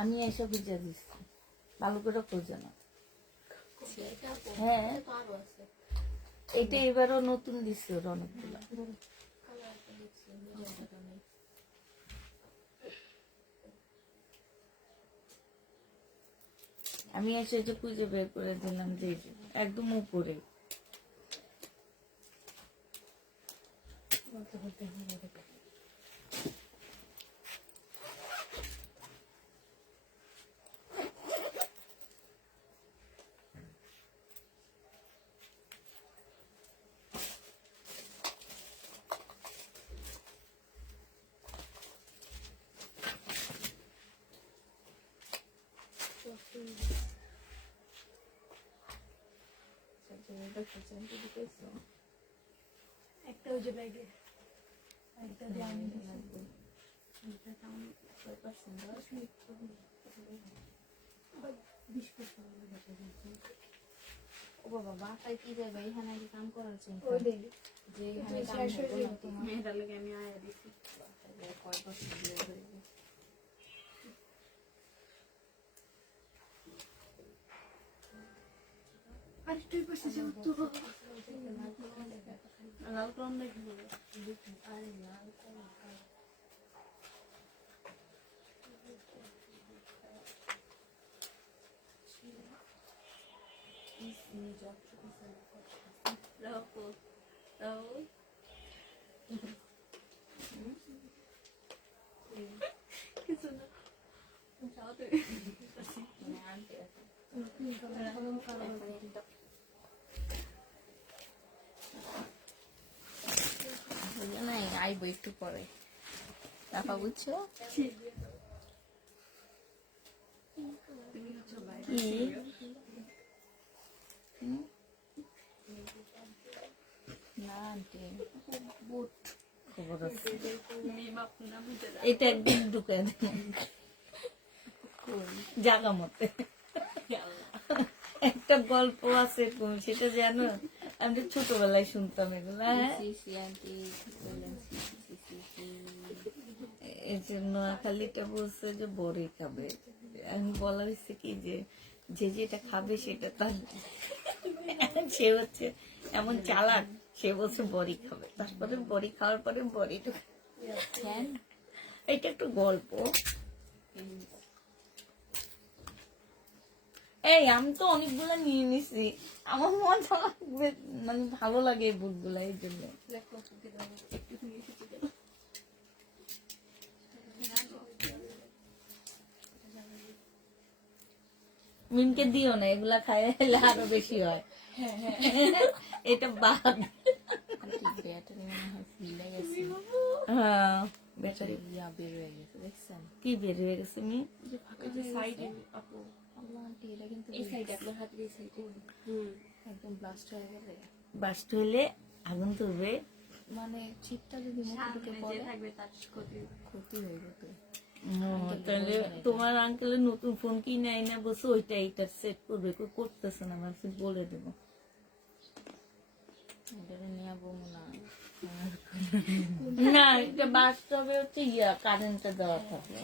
আমি এসে খুঁজে দিচ্ছি, ভালো করে খুঁজে না। হ্যাঁ, এটা এবারও নতুন দিচ্ছে ওর অনেকগুলো। আমি এসে যে খুঁজে বের করে দিলাম যে একদম উপরে। একটা ওই যে ব্যাগে একটা দিয়ে আমি ও বাবা বাসায় কি যাবে এখানে কাম করার চিন্তা যে এখানে মেয়েটার লোক আমি আয়া দিচ্ছি কয় বছর বিয়ে হয়েছে আর তুই বসে যাও তো লাল কলম দেখি কিছু না আইবো একটু পরে, টাকা বুঝছো এটা একদিন ঢুকে জাগা মতে। একটা গল্প আছে, তুমি সেটা জানো? আমি তো ছোটবেলায় শুনতাম এগুলো। এই যে নোয়াখালীটা বলছে যে বড়ি খাবে, আমি বলা হয়েছে কি যে যে যেটা খাবে সেটা তার, সে হচ্ছে এমন চালাক, সে বলছে বড়ি খাবে, তারপরে বড়ি খাওয়ার পরে বড়িটা। এটা একটু গল্প। এই আমি তো অনেকগুলো নিয়ে নিছি, আমার মজা লাগবে, মানে ভালো লাগে এই বুকগুলা, এই জন্য। মিনকে দিও না, এগুলা খাইলে আরো বেশি হয়। এটা বাদ। হ্যাঁ, ব্যাটারি বের হয়ে গেছে, দেখছেন কি বের হয়ে গেছে? মি একদম ব্লাস্ট হয়ে গেলে বাস্ট হইলে আগুন ধরবে, মানে চিপটা যদি মুখে পড়ে থাকবে তার ক্ষতি হয়ে যেত। তাহলে তোমার আঙ্কেলের নতুন ফোন কিনে আইনা বসে ওইটা এইটা সেট করবে, করতেছে না, আমার বলে দেবো। না, এটা বাস্তবে হচ্ছে ইয়া কারেন্টটা দেওয়া থাকে,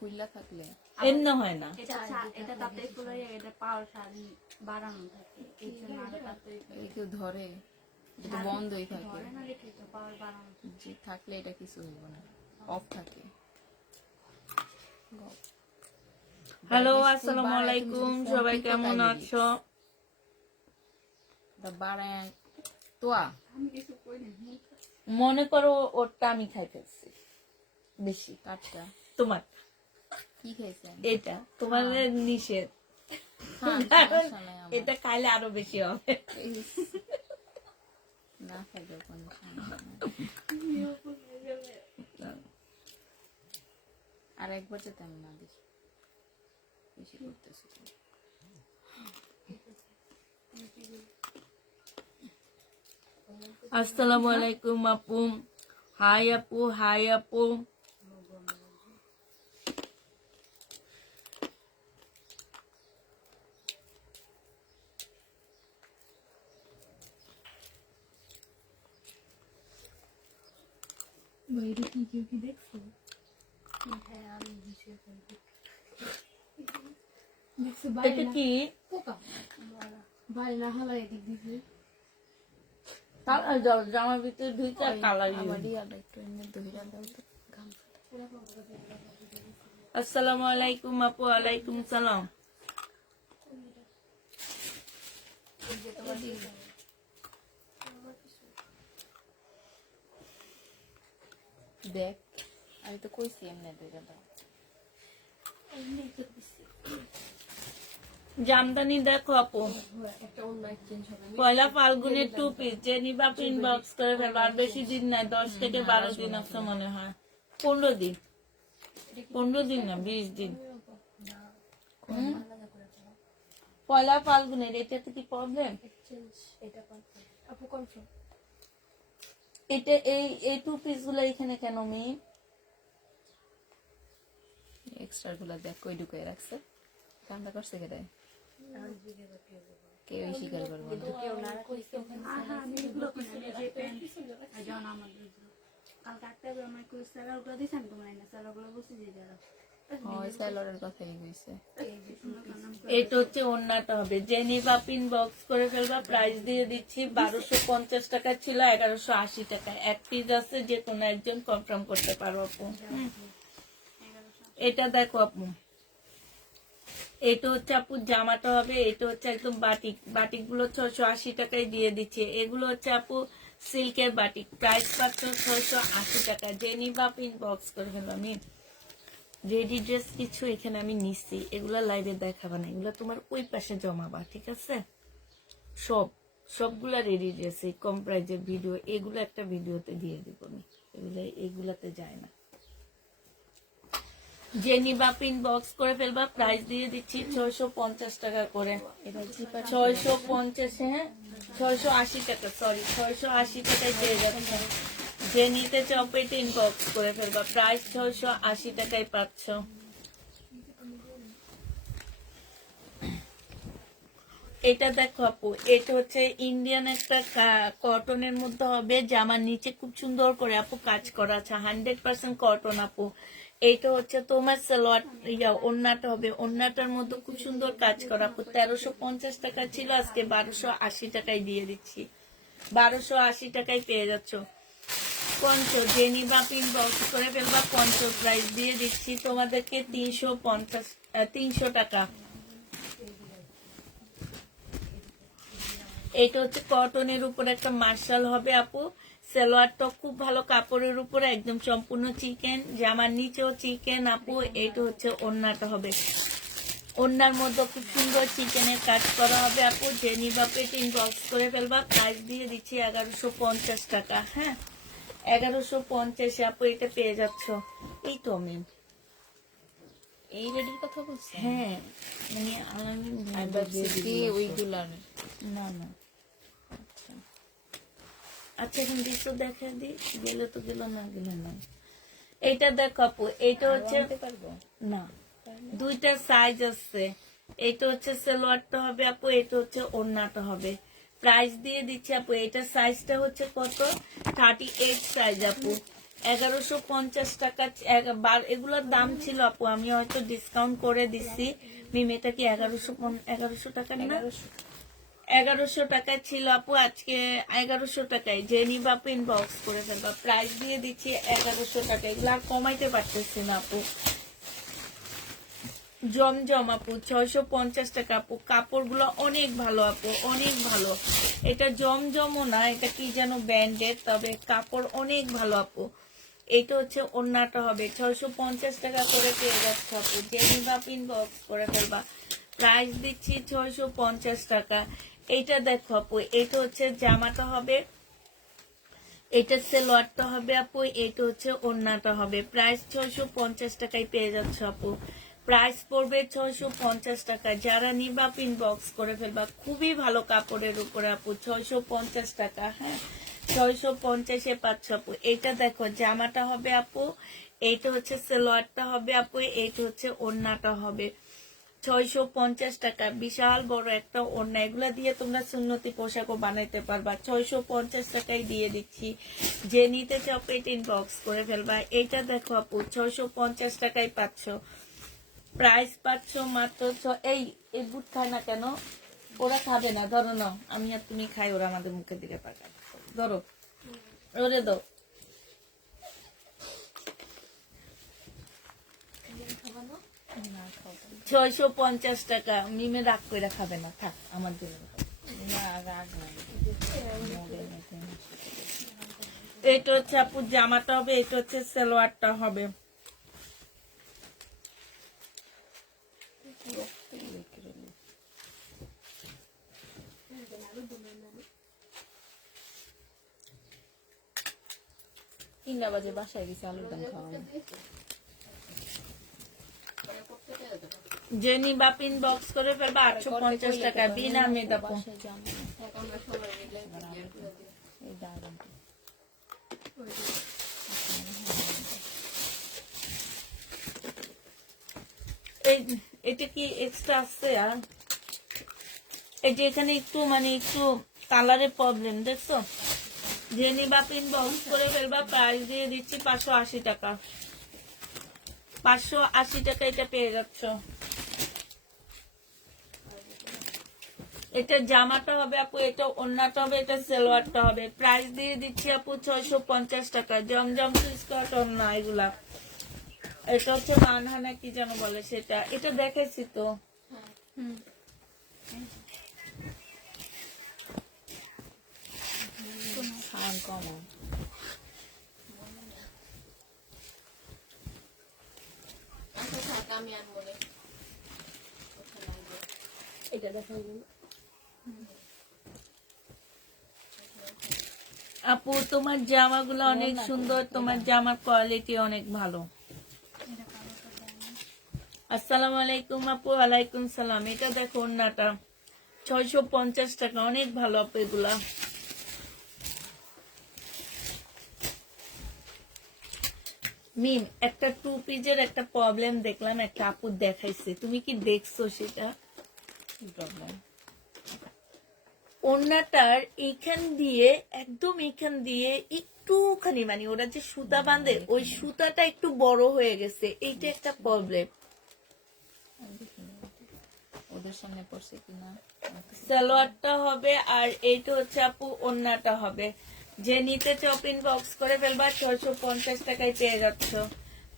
খুললা থাকলে এমনি হয় না। এটা তাতে এটা পাওয়ার বাড়ানো থাকে, এই জন্য আরো তাতে কেউ ধরে, এটা বন্ধই থাকে, পাওয়ার বাড়ানো যে থাকলে এটা কিছু হইব না, অফ থাকে। হ্যালো, আসসালামু আলাইকুম, সবাই কেমন আছো? মনে করো ওরটা আমি খাই ফেলছি বেশি, কাঠটা তোমার কি খাইছেন? এটা তোমার নিষেধ, এটা খাইলে আরো বেশি হবে। না খাইলে আর একবার যাতে আমি না দেখি বেশি করতেছি। আসসালামু আলাইকুম আপু, হাই আপু, হাই আপু। এটা কি কেউ কি দেখছো? হ্যাঁ আমি বুঝে ফেলবো। দেখছো বাইরে এটা না কি পোকা বাইরে না হালা এদিক দিছে। কালার জল জামার ভিতরে ঢুকে কালার আমার ইয়াটা একটু এমনি ধইরা দাও তো গামছা। আসসালামু আলাইকুম আপু। ওয়ালাইকুম সালাম। দেখ আমি তো কইছি এমনি ধইরা দাও। জামদানি দেখো আপু, একটা অন্য এক্সচেঞ্জ হবে। পয়লা ফাল্গুনের 2 পিস যে নিবা ইনবক্স করে ফেলবা। আর বেশি দিন নাই, 10 থেকে 12 দিন আছে মনে হয়। 15 দিন, 15 দিন না 20 দিন। হুম? পয়লা ফাল্গুনের, এটাতে কি প্রবলেম? এক্সচেঞ্জ এটা কনফার্ম আপু কনফার্ম। এটা এই 2 পিস গুলো এখানে কেন মেয়ে? এক্সট্রা গুলা দেখ কই ঢুকাই রাখছে। কামটা করছে কেটে কেউ স্বীকার করবো না। কেউ না কইছে আমি এগুলো কিনে নিয়ে যে প্যান্ট যখন আমাদের কালকে একটা আমার কই স্যালারগুলো দিয়েছেন তোমার না স্যালারগুলো বসে দিয়ে যারা হয় স্যালারের কথাই কইছে। এটা হচ্ছে ওন্নাটা হবে। যে নিবা ইনবক্স করে ফেলবা। প্রাইস দিয়ে দিচ্ছি 1250 টাকা ছিল 1180 টাকা। এক পিস আছে, যে কোনো একজন কনফার্ম করতে পারো আপু। এটা দেখো আপু, এটা হচ্ছে আপু জামাটা হবে। এটা হচ্ছে একদম বাটিক, বাটিক গুলো 680 টাকায় দিয়ে দিচ্ছে। এগুলো হচ্ছে আপু সিল্কের বাটিক। প্রাইস পাচ্ছ 680 টাকা। যে নিবা ইনবক্স করে ফেলবা। আমি রেডি ড্রেস কিছু এখানে আমি নিচ্ছি, এগুলা লাইভে দেখাবা না, এগুলা তোমার ওই পাশে জমাবা, ঠিক আছে? সবগুলা রেডি ড্রেস, এই কম প্রাইজের ভিডিও, এগুলো একটা ভিডিওতে দিয়ে দিব আমি। এগুলাতে যায় না। যে নিবা ইনবক্স করে ফেলবা। প্রাইস দিয়ে দিচ্ছি 650 টাকা করে। 650, হ্যাঁ 680 টাকা, সরি 680 টাকায় পেয়ে যাচ্ছে। যে নিতে চাও পেটে ইনবক্স করে ফেলবা। প্রাইস 680 টাকায় পাচ্ছ। এটা দেখো আপু, এটা হচ্ছে ইন্ডিয়ান একটা কটনের মধ্যে হবে। জামার নিচে খুব সুন্দর করে আপু কাজ করা আছে, 100% কটন আপু। এইটা হচ্ছে তোমার সালোয়ার, ওন্নাটা হবে। ওন্নাটার মধ্যে খুব সুন্দর কাজ করা আপু। 1350 টাকা ছিল, আজকে 1280 টাকায় দিয়ে দিচ্ছি। 1280 টাকায় পেয়ে যাচ্ছ। পঞ্চ যে নিবা ইনবক্স করে ফেলবা। পঞ্চ প্রাইস দিয়ে দিচ্ছি তোমাদেরকে 300 টাকা। এটা হচ্ছে কটনের উপরে একটা মার্শাল হবে আপু। সালোয়ারটা খুব ভালো কাপড়ের উপরে, একদম সম্পূর্ণ চিকেন। জামার নিচেও চিকেন আপু। এটা হচ্ছে ওন্নাটা হবে। ওন্নার মধ্যে খুব সুন্দর চিকেনের কাজ করা হবে আপু। যে নিবা পেটে ইনবক্স করে ফেলবা। প্রাইস দিয়ে দিচ্ছি 1150 টাকা। হ্যাঁ 1150 আপু এটা পেয়ে যাচ্ছ। এই তো আমি এই রেডির কথা বলছি। হ্যাঁ মানে আমি আমি ভাবছি কি ওইগুলার না না। আচ্ছা এখন দৃশ্য দেখা দি, গেলে তো গেল, না গেলে না। এইটা দেখো আপু, এইটা হচ্ছে পারবো না, দুইটা সাইজ আছে। এটা হচ্ছে সালোয়ারটা হবে আপু, এটা হচ্ছে ওড়নাটা হবে। প্রাইস দিয়ে দিচ্ছি আপু, এটা সাইজটা হচ্ছে কত, 38 সাইজ আপু। 1150 টাকা। এগুলোর দাম ছিল আপু, আমি হয়তো ডিসকাউন্ট করে দিচ্ছি। মিমেটা কি 1100 টাকা না, 1100 টাকা ছিল আপু। আজকে 1100 টাকায় যে নিবা ইনবক্স করে ফেলবা। প্রাইস দিয়ে দিচ্ছি 1100 টাকা। এগুলো আর কমাইতে পারতেছি না আপু। জমজম আপু 650 টাকা আপু। কাপড়গুলো অনেক ভালো আপু, অনেক ভালো। এটা জমজমও না, এটা কি যেন ব্র্যান্ডের, তবে কাপড় অনেক ভালো আপু। এটা হচ্ছে ওন্নাটা হবে। 650 টাকা করে পেয়ে যাচ্ছে আপু। যে নিবা ইনবক্স করে ফেলবা। প্রাইস দিচ্ছি 650 টাকা। এইটা দেখো আপু, এটা হচ্ছে জামাটা হবে, এটা সালোয়ারটা হবে আপু, এটা হচ্ছে ওন্নাটা হবে। প্রাইস 650 টাকায় পেয়ে যাচ্ছে আপু। প্রাইস পড়বে 650 টাকা। যারা নিবা ইনবক্স করে ফেলবা। খুবই ভালো কাপড়ের উপরে আপু, 650 টাকা। হ্যাঁ 650-এ পাচ্ছ আপু। এটা দেখো জামাটা হবে আপু, এইটা হচ্ছে সালোয়ারটা হবে আপু, এইটা হচ্ছে ওন্নাটা হবে। 650 টাকা, বিশাল বড় একটা ওড়না। এগুলা দিয়ে তোমরা সুন্নতি পোশাকও বানাইতে পারবা। 650 টাকায় দিয়ে দিচ্ছি, যে নিতে চাও পেট ইনবক্স করে ফেলবা। এইটা দেখো আপু 650 টাকায় পাচ্ছ, প্রাইস পাচ্ছ মাত্র এই বুট খায় না কেন? ওরা খাবে না, ধরো না, আমি আর তুমি খাই, ওরা আমাদের মুখে দিকে পাকায়। ধরো, ওরে দাও। 650 টাকা, মিমে রাগ করে খাবে না, থাক আমার জন্য। না রাগ নাই। এটা হচ্ছে আপুর জামাটা হবে, এটা হচ্ছে সালোয়ারটা হবে। তিনটা বাজে বাসায় গেছে আলুর দম খাওয়ানো। যে নিবা পিন বক্স করে ফেলবা 850 টাকা, বিনা মেদ আপু। বাসায় যাবো না। এই দাঁড়ান। এটা কি এক্সট্রা আছে? আর এই যে এখানে একটু মানে একটু কালারের প্রবলেম দেখছো। যে নিবা পিন বক্স করে ফেলবা, প্রাইস দিয়ে দিচ্ছি 580 টাকা। 580 টাকা এটা পেয়ে যাচ্ছ। এটা জামাটা হবে আপু, এটা ওড়নাটা হবে, এটা সালোয়ারটা হবে। প্রাইস দিয়ে দিচ্ছি আপু 650 টাকা। জমজম স্কার্ট ওড়না এগুলা। এটা হচ্ছে মানহানা কি যেন বলে সেটা, এটা দেখেছি তো। সাউন্ড কমা। এটা দেখাই দিন। আপু তোমার জামাগুলো অনেক সুন্দর, তোমার জামার কোয়ালিটি অনেক ভালো। আসসালামু আলাইকুম আপু। ওয়ালাইকুম সালাম। এটা দেখো ওড়নাটা 650 টাকা, অনেক ভালো আপু এগুলা। মিম, একটা টু পিজের একটা প্রবলেম দেখলাম, একটা আপু দেখাইছে, তুমি কি দেখছো সেটা? প্রবলেম ওড়নাটার এইখান দিয়ে, একদম এইখান দিয়ে একটুখানি মানে ওরা যে সুতা বাঁধে, ওই সুতাটা একটু বড় হয়ে গেছে, এইটা একটা প্রবলেম। ওদের সামনে পড়ছে কিনা। সালোয়ারটা হবে, আর এইটা হচ্ছে আপু ওড়নাটা হবে। যে নিতে চাও পিন বক্স করে ফেলবা, 650 টাকায় পেয়ে যাচ্ছ।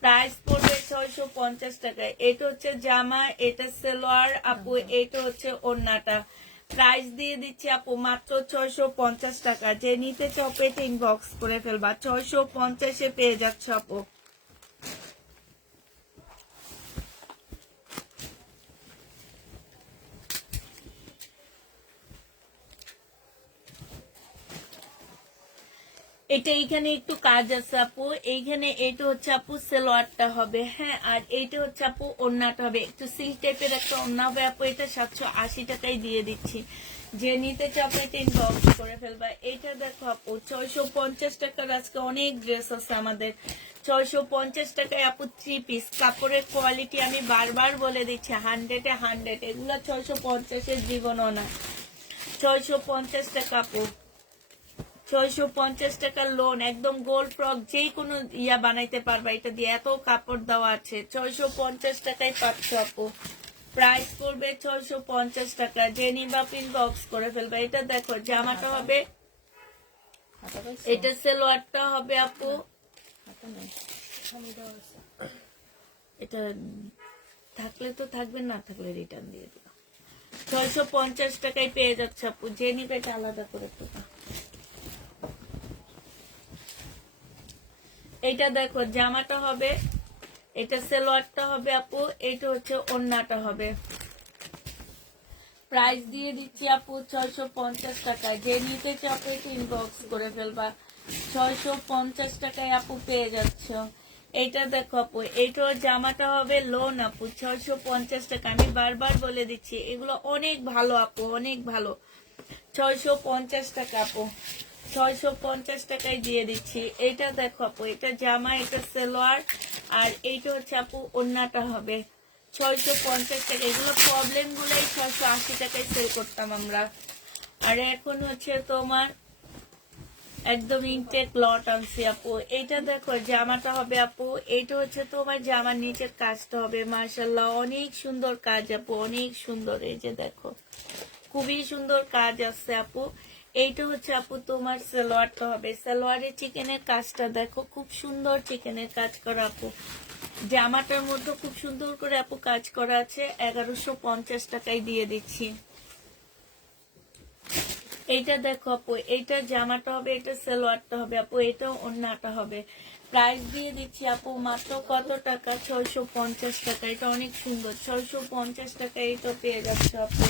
প্রাইস পড়বে 650 টাকায়। এটা হচ্ছে জামা, এটা সালোয়ার আপু, এটা হচ্ছে ওড়নাটা। প্রাইস দিয়ে দিচ্ছি আপু মাত্র 650 টাকা। যে নিতে চাও পেটে ইনবক্স করে ফেলবা, 650-এ পেয়ে যাচ্ছ আপু। এটা এইখানে একটু কাজ আছে আপু, এইখানে এইটা হচ্ছে আপু সালোয়ারটা হবে, হ্যাঁ, আর এইটা হচ্ছে আপু ওড়নাটা হবে, একটু সিল্ক টাইপের একটা ওড়না হবে আপু। এটা 780 টাকায় দিয়ে দিচ্ছি। যে নিতে চাও এটা ইনবক্স করে ফেলবা। এটা দেখো আপু 650 টাকার আজকে অনেক ড্রেস আছে আমাদের। 650 টাকায় আপু 3 পিস। কাপড়ের কোয়ালিটি আমি বারবার বলে দিচ্ছি, 100-এ 100। এগুলো 650-এর জীবনও না। 650 টাকা আপু, 650 টাকার লোন, একদম গোল ফ্রক যে কোনো ইয়া বানাইতে পারবা এটা দিয়ে, এত কাপড় দেওয়া আছে। 650 টাকায় পাচ্ছ আপু। প্রাইস পড়বে 650 টাকা। যে নিবা পিন বক্স করে ফেলবা। এটা দেখো জামাটা হবে, এটা সালোয়ারটা হবে আপু। এটা থাকলে তো থাকবে, না থাকলে রিটার্ন দিয়ে দিবা। 650 টাকায় পেয়ে যাচ্ছে আপু। যে নিবে এটা আলাদা করে দেবা। এটা দেখো জামাটা হবে, এটা সালোয়ারটা হবে আপু, এটা হচ্ছে ওড়নাটা হবে। প্রাইস দিয়ে দিচ্ছি আপু 650 টাকা। যে নিতে চাও ইনবক্স করে ফেলবা। 650 টাকায় আপু পেয়ে যাচ্ছ। এইটা দেখো আপু, এইটা জামাটা হবে লোন আপু, 650 টাকা। আমি বারবার বলে দিচ্ছি, এগুলো অনেক ভালো আপু, অনেক ভালো। 650 টাকা আপু, 650 টাকায় দিয়ে দিচ্ছি। এটা দেখো আপু, এটা জামা, এটা সালোয়ার, আর এইটা হচ্ছে আপু ওড়নাটা হবে। 650 টাকা। এগুলো প্রবলেম গুলোই 680 টাকায় সেল করতাম আমরা। আর এখন হচ্ছে তোমার একদম ইনটেক লট আনছি আপু। এটা দেখো জামাটা হবে আপু, এটা হচ্ছে তোমার জামার নিচের কাজটা হবে, মাশাআল্লাহ অনেক সুন্দর কাজ আপু, অনেক সুন্দর। এই যে দেখো খুবই সুন্দর কাজ আছে আপু। এইটা হচ্ছে আপু তোমার সালোয়ারটা হবে, সালোয়ারের চিকেনের কাজটা দেখো, খুব সুন্দর চিকেনের কাজ করা আপু। জামাটার মধ্যে খুব সুন্দর করে আপু কাজ করা আছে, 1150 টাকায় দিয়ে দিচ্ছি। এইটা দেখো আপু, এইটা জামাটা হবে, এটা সালোয়ারটা হবে আপু, এটা ওড়নাটা হবে। প্রাইস দিয়ে দিচ্ছি আপু মাত্র কত টাকা, 650 টাকা। এটা অনেক সুন্দর, 650 টাকা এটা পেয়ে যাচ্ছে আপু।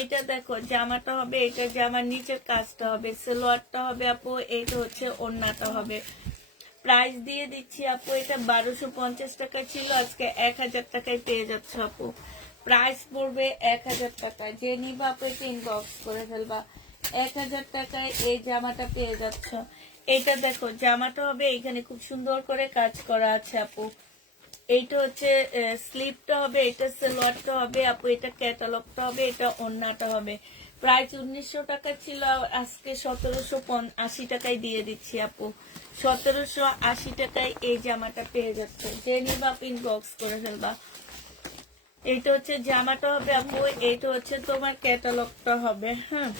এটা দেখো জামাটা হবে, এটা জামার নিচের কাজটা হবে, সালোয়ারটা হবে আপু, এইটা হচ্ছে ওড়নাটা হবে। প্রাইস দিয়ে দিচ্ছি আপু, এটা 1250 টাকা ছিল, আজকে 1000 টাকায় পেয়ে যাচ্ছে আপু। প্রাইস পড়বে 1000 টাকা। যে নিবা আপু এটা ইনবক্স করে ফেলবা। 1000 টাকায় এই জামাটা পেয়ে যাচ্ছ। এটা দেখো জামাটা হবে, এখানে খুব সুন্দর করে কাজ করা আছে আপু। এইটা হচ্ছে স্লিপটা হবে, এটা সালোয়ারটা হবে আপু, এটা ক্যাটালগটা হবে, এটা ওড়নাটা হবে। প্রাইস 1900 টাকা ছিল, আজকে 1780 টাকায় দিয়ে দিচ্ছি আপু। 1780 টাকায় এই জামাটা পেয়ে যাচ্ছে। যে নিবা ইনবক্স করে ফেলবা। এইটা হচ্ছে জামাটা হবে আপু, এইটা হচ্ছে তোমার ক্যাটালগটা হবে। হ্যাঁ,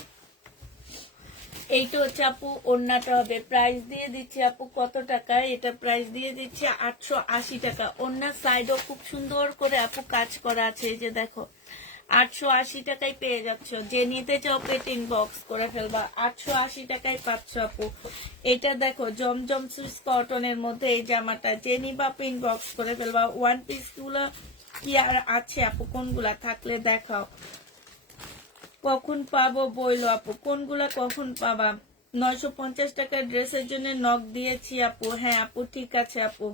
এইটা হচ্ছে আপু ওড়নাটা হবে। প্রাইস দিয়ে দিচ্ছি আপু কত টাকা, এটা প্রাইস দিয়ে দিচ্ছি 880 টাকা। ওড়নার সাইডও খুব সুন্দর করে আপু কাজ করা আছে, এই যে দেখো 880 টাকায় পেয়ে যাচ্ছ। যে নিতে চাও পেট ইনবক্স করে ফেলবা, 880 টাকায় পাচ্ছ আপু। এটা দেখো জমজম সুইস কটনের মধ্যে এই জামাটা, যে নিবা ইনবক্স করে ফেলবা। ওয়ান পিস গুলো কি আর আছে আপু, কোনগুলা থাকলে দেখাও। কখন পাবো বইলো আপু, কোনগুলা কখন পাবা? 950 টাকার ড্রেসের জন্য নক দিয়েছি আপু। হ্যাঁ আপু ঠিক আছে আপু,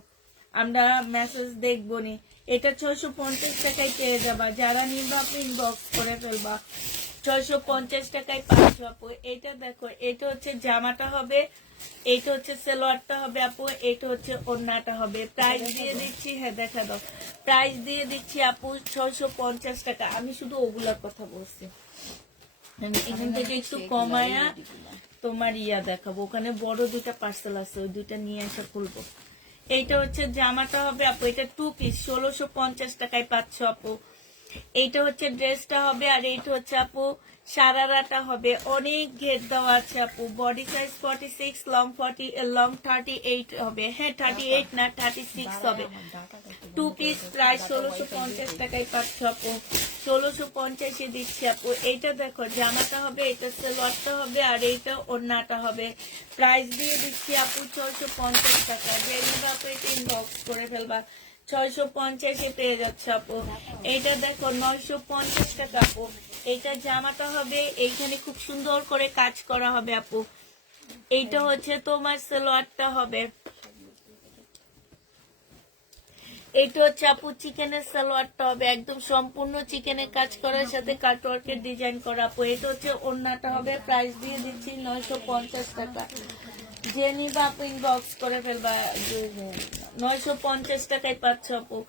আমরা মেসেজ দেখবো নি। এটা 650 টাকায় পেয়ে যাবা, যারা নিবা আপনি ইনবক্স করে ফেলবা। 650 টাকায় পাচ্ছ আপু। এটা দেখো, এটা হচ্ছে জামাটা হবে, এটা হচ্ছে সালোয়ারটা হবে আপু, এটা হচ্ছে ওড়নাটা হবে। প্রাইস দিয়ে দিচ্ছি, হ্যাঁ দেখা দাও, প্রাইস দিয়ে দিচ্ছি আপু 650 টাকা। আমি শুধু ওগুলোর কথা বলছি, এখান থেকে একটু কমায়া তোমার ইয়া দেখাবো। ওখানে বড় দুইটা পার্সেল আছে, ওই দুইটা নিয়ে এসে খুলবো। এইটা হচ্ছে জামাটা হবে আপু, এটা 2 পিস 1650 টাকায় পাচ্ছ আপু। এইটা হচ্ছে ড্রেসটা হবে, আর এইটা হচ্ছে আপু সারারাটা হবে। অনেক ঘের দেওয়া আছে আপু। বডি সাইজ 46, লং 38 হবে। হ্যাঁ 38 না 36 হবে। 2 পিস প্রাইস 1650 টাকায় পাচ্ছ আপু। 1650 দিচ্ছি আপু। এইটা দেখো জামাটা হবে, এটা সালোয়ারটা হবে, আর এইটা ওড়নাটা হবে। প্রাইস দিয়ে দিচ্ছি আপু 650 টাকা। যেদিন আপু এটা ইনবক্স করে ফেলবা। 650 পেয়ে যাচ্ছে আপু। এইটা দেখো 950 টাকা আপু। এইটা জামাটা হবে, এইখানে খুব সুন্দর করে কাজ করা হবে আপু। এইটা হচ্ছে তোমার সালোয়ারটা হবে, এইটা হচ্ছে আপু চিকেনের সালোয়ারটা হবে, একদম সম্পূর্ণ চিকেনের কাজ করার সাথে কাটওয়ার্কের ডিজাইন করা আপু। এটা হচ্ছে ওড়নাটা হবে। প্রাইস দিয়ে দিচ্ছি 950 টাকা। যে নিবা আপু ইনবক্স করে ফেলবা। 950 টাকায় পাচ্ছ আপু।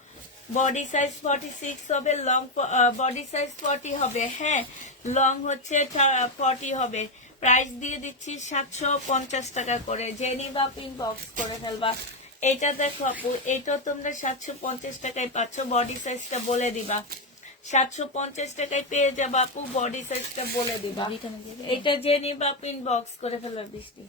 বডি সাইজ 46 হবে, লং বডি সাইজ 40 হবে। হ্যাঁ লং হচ্ছে 40 হবে। প্রাইস দিয়ে দিচ্ছি 750 টাকা করে। যে নিবা আপু ইনবক্স করে ফেলবা। এটা দেখো আপু, এটা তোমরা 750 টাকায় পাচ্ছ। বডি সাইজটা বলে দিবা, 750 টাকায় পেয়ে যাবা আপু। বডি সাইজটা বলে দিবা। এটা যে নিবা আপু ইনবক্স করে ফেলবা। বৃষ্টি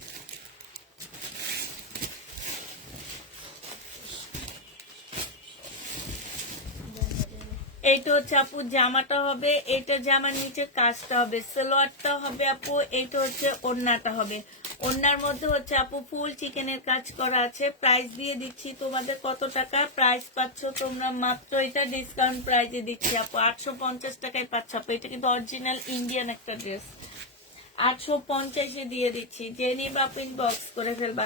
এইটা হচ্ছে আপু জামাটা হবে, এটা জামার নিচে কাজটা হবে, সালোয়ারটা হবে আপু, এইটা হচ্ছে ওড়নাটা হবে। ওড়নার মধ্যে হচ্ছে আপু ফুল চিকেনের কাজ করা আছে। প্রাইস দিয়ে দিচ্ছি তোমাদের কত টাকা, প্রাইস পাচ্ছ তোমরা মাত্র, এটা ডিসকাউন্ট প্রাইসে দিচ্ছি আপু 850 টাকায় পাচ্ছ আপু। এটা কিন্তু অরিজিনাল ইন্ডিয়ান একটা ড্রেস। 850 দিয়ে দিচ্ছি। যে নিবা আপু ইনবক্স করে ফেলবা।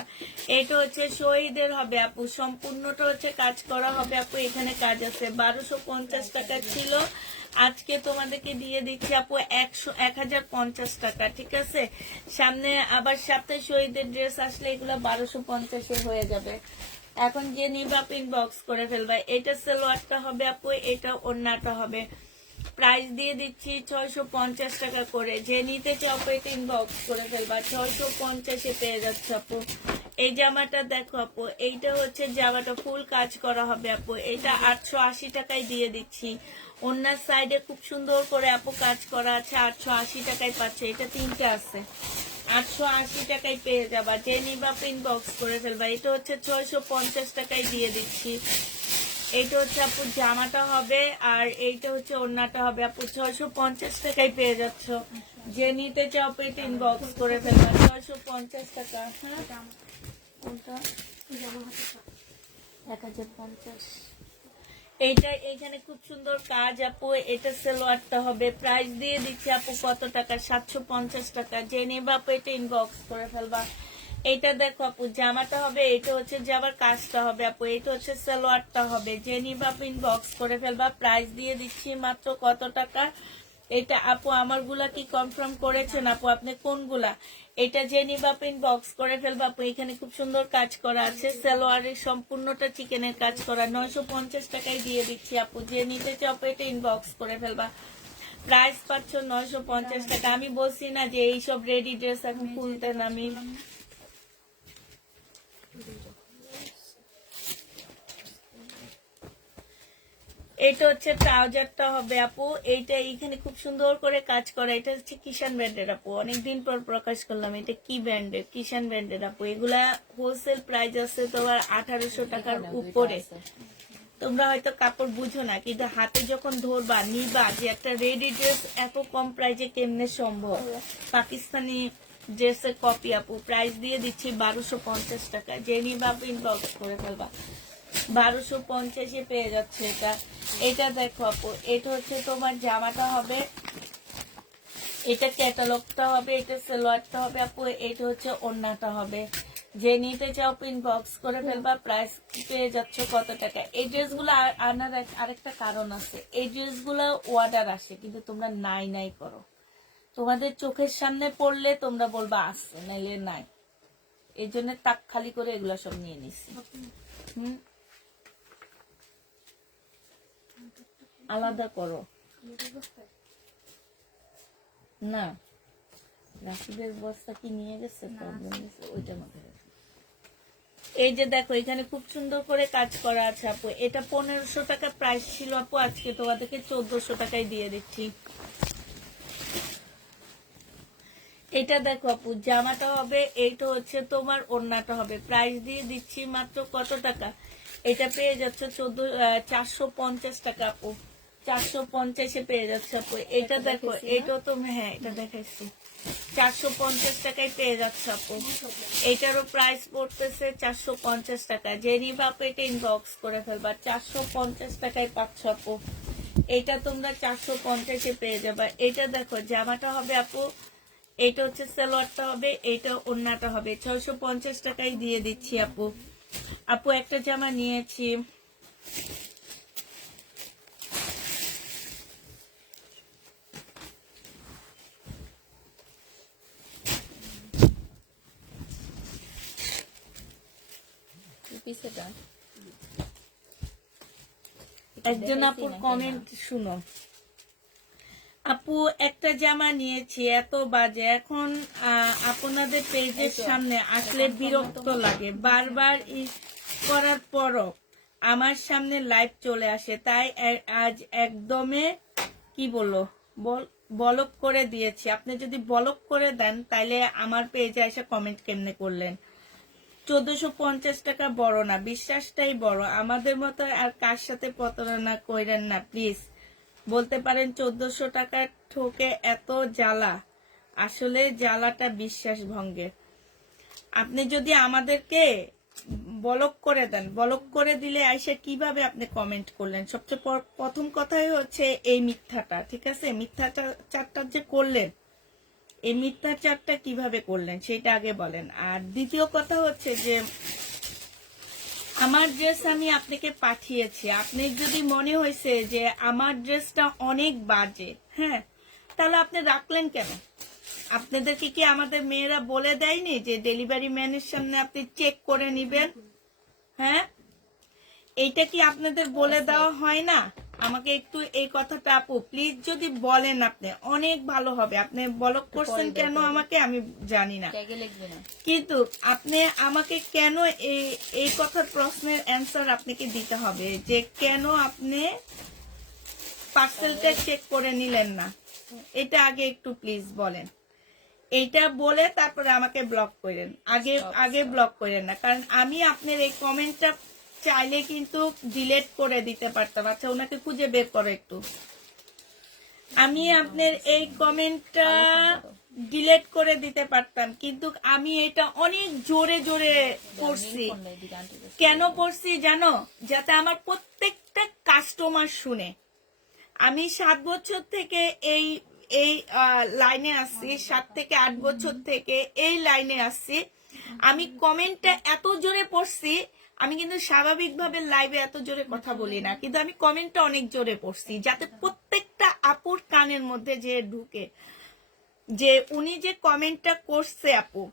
এটা হচ্ছে শহীদের হবে আপু, সম্পূর্ণটা হচ্ছে কাজ করা হবে আপু। এখানে কাজ আছে। 1250 টাকা ছিল, আজকে তোমাদেরকে দিয়ে দিচ্ছি আপু 1050 টাকা। ঠিক আছে, সামনে আবার সপ্তাহে শহীদের ড্রেস আসলে এগুলো 1250 হয়ে যাবে। এখন যে নিবা ইনবক্স করে ফেলবা। এটা সালোয়ারটা হবে আপু, এটা ওড়নাটা হবে। প্রাইস দিয়ে দিচ্ছি 650 টাকা করে। যে নিতে চাও এটা ইনবক্স করে ফেলবা, 650-এ পেয়ে যাচ্ছে আপু। এই জামাটা দেখো আপু, এইটা হচ্ছে জামাটা ফুল কাজ করা হবে আপু, এটা 880 টাকায় দিয়ে দিচ্ছি। ওনার সাইডে খুব সুন্দর করে আপু কাজ করা আছে, 880 টাকায় পাচ্ছে। এটা 3টে আছে, 880 টাকায় পেয়ে যাবা। যে নিবা ইনবক্স করে ফেলবা। এটা হচ্ছে 650 টাকায় দিয়ে দিচ্ছি। এইটা হচ্ছে আপু জামাটা হবে, আর এইটা হচ্ছে ওড়নাটা হবে আপু। 650 টাকায় পেয়ে যাচ্ছ। যে নিতে চাও এটা ইনবক্স করে ফেলবা, 650 টাকা। হ্যাঁ কোনটা? 1050। এইটা এখানে খুব সুন্দর কাজ আপু। এটা সালোয়ারটা হবে। প্রাইস দিয়ে দিচ্ছি আপু কত টাকা? 750 টাকা। যে নেবা আপু এটা ইনবক্স করে ফেলবা। এটা দেখো আপু জামাটা হবে, এটা হচ্ছে জামার কাজটা হবে আপু, এটা হচ্ছে সালোয়ারটা হবে। যে নিবা আপু ইনবক্স করে ফেলবা। প্রাইস দিয়ে দিচ্ছি মাত্র কত টাকা? এটা আপু আমারগুলা কি কনফার্ম করেছেন আপু? আপনি কোনগুলা? এটা যে নিবা আপু ইনবক্স করে ফেলবা আপু। এখানে খুব সুন্দর কাজ করা আছে, সালোয়ারের সম্পূর্ণটা চিকেনের কাজ করা। 950 টাকায় দিয়ে দিচ্ছি আপু। যে নিতে চাও আপু এটা ইনবক্স করে ফেলবা। প্রাইস পাচ্ছ 950 টাকা। আমি বলছি না যে এইসব রেডি ড্রেস এখন খুলতেন আমি। এটা হচ্ছে ট্রাউজারটা হবে আপু। এইটা এইখানে খুব সুন্দর করে কাজ করা। এটা হচ্ছে কিষান ব্র্যান্ডের আপু, অনেকদিন পর প্রকাশ করলাম। এটা কি ব্র্যান্ডের? কিষান ব্র্যান্ডের আপু। এগুলা হোলসেল প্রাইস আছে তোমার 1800 টাকার উপরে। তোমরা হয়তো কাপড় বুঝো না, কিন্তু হাতে যখন ধরবা নিবা যে একটা রেডি ড্রেস এত কম প্রাইসে কেমনে সম্ভব। পাকিস্তানি ড্রেসের কপি আপু। প্রাইস দিয়ে দিচ্ছি 1250 টাকা। যে নিবা ইনবক্স করে ফেলবা। 1250-এ পেয়ে যাচ্ছে এটা। এটা দেখো আপু, এটা হচ্ছে তোমার জামাটা হবে, এটা ক্যাটালগটা হবে, এটা সালোয়ারটা হবে আপু, এটা হচ্ছে ওড়নাটা হবে। যে নিতে চাও ইনবক্স করে ফেলবা। প্রাইস পেয়ে যাচ্ছে কত টাকা? এই ড্রেসগুলো আনার আরেকটা কারণ আছে, এই ড্রেসগুলো অর্ডার আসে কিন্তু তোমরা নাই নাই করো। তোমাদের চোখের সামনে পড়লে তোমরা বলবা আসছে, নাইলে নাই। এই জন্য তাক খালি করে এগুলা সব নিয়ে নিছি। আলাদা করো না। রাশিদের বস্তা কি নিয়ে গেছে? প্রবলেম গেছে ওইটার মধ্যে। এই যে দেখো এখানে খুব সুন্দর করে কাজ করা আছে আপু। এটা 1500 টাকা প্রাইস ছিল আপু, আজকে তোমাদেরকে 1400 টাকায় দিয়ে দিচ্ছি। এটা দেখো আপু জামাটা হবে, এইটা হচ্ছে তোমার ওড়নাটা হবে। প্রাইস দিয়ে দিচ্ছি মাত্র কত টাকা? এটা পেয়ে যাচ্ছে 450 টাকা আপু। 450-এ পেয়ে যাচ্ছে আপু। এটা দেখো, এটাও তো হ্যাঁ এটা দেখাইছি। 450 টাকায় পেয়ে যাচ্ছে আপু। এটারও প্রাইস পড়তেছে 450 টাকা। যে নিবা আপু এটা ইনবক্স করে ফেলবা। 450 টাকায় পাচ্ছ আপু। এটা তোমরা 450-এ পেয়ে যাবা। এটা দেখো জামাটা হবে আপু, এটা হচ্ছে সালোয়ারটা হবে, এটা ওড়নাটা হবে। 650 টাকায় দিয়ে দিচ্ছি আপু। আপু একটা জামা নিয়েছি, একজন আপুর কমেন্ট শুনো। আপু একটা জামা নিয়েছি, এত বাজে। এখন আপনাদের পেজের সামনে আসলে বিরক্ত লাগে। বারবার করার পরও আমার সামনে লাইভ চলে আসে, তাই আজ একদমে কি বলো ব্লক করে দিয়েছি। আপনি যদি ব্লক করে দেন তাইলে আমার পেজে এসে কমেন্ট কেমনে করলেন? 1450 টাকা বড় না, বিশ্বাসটাই বড়। আমাদের মতো আর কার সাথে প্রতারণা করেন না প্লিজ। বলতে পারেন 1400 টাকা ঠকে এত জ্বালা, আসলে জ্বালাটা বিশ্বাস ভঙ্গের। আপনি যদি আমাদেরকে ব্লক করে দেন, ব্লক করে দিলে আইসা কিভাবে আপনি কমেন্ট করলেন? সবচেয়ে প্রথম কথাই হচ্ছে এই মিথ্যাটা, ঠিক আছে? মিথ্যাচারটা যে করলেন, এই মিথ্যাচারটা কিভাবে করলেন সেটা আগে বলেন। আর দ্বিতীয় কথা হচ্ছে যে আমার ড্রেস আমি আপনাকে পাঠিয়েছি, আপনি যদি মনে হয়েছে যে আমার ড্রেসটা অনেক বাজে, হ্যাঁ, তাহলে আপনি রাখলেন কেন? আপনাদেরকে কি আমাদের মেয়েরা বলে দেয়নি যে ডেলিভারি ম্যানের সামনে আপনি চেক করে নিবেন? হ্যাঁ, এইটা কি আপনাদের বলে দেওয়া হয় না? আমাকে একটু এই কথাটা আপু প্লিজ যদি বলেন, আপনি অনেক ভালো হবে। আপনি ব্লক করছেন কেন আমাকে আমি জানি না, ট্যাগে লিখবে না। কিন্তু আপনি আমাকে কেন এই কথার প্রশ্নের অ্যান্সার আপনাকে দিতে হবে যে কেন আপনি পার্সেলটা চেক করে নিলেন না, এটা আগে একটু প্লিজ বলেন। এইটা বলে তারপরে আমাকে ব্লক করেন, আগে ব্লক করেন না, কারণ আমি আপনার এই কমেন্টটা চাইলে কিন্তু ডিলিট করে দিতে পারতাম। আচ্ছা, ওনাকে খুঁজে বের করো একটু। আমি আপনার এই কমেন্টটা ডিলিট করে দিতে পারতাম, কিন্তু আমি এটা অনেক জোরে জোরে পড়ছি। কেন পড়ছি জানো? যাতে আমার প্রত্যেকটা কাস্টমার শুনে। আমি 7 বছর থেকে এই লাইনে আসছি, 7 থেকে 8 বছর থেকে এই লাইনে আসছি। আমি কমেন্টটা এত জোরে পড়ছি, আমি কিন্তু স্বাভাবিকভাবে লাইভে এত জোরে কথা বলি না, কিন্তু আমি কমেন্টটা অনেক জোরে পড়ছি যাতে প্রত্যেকটা আপুর কানের মধ্যে যে ঢুকে যে উনি যে কমেন্টটা করছে আপু,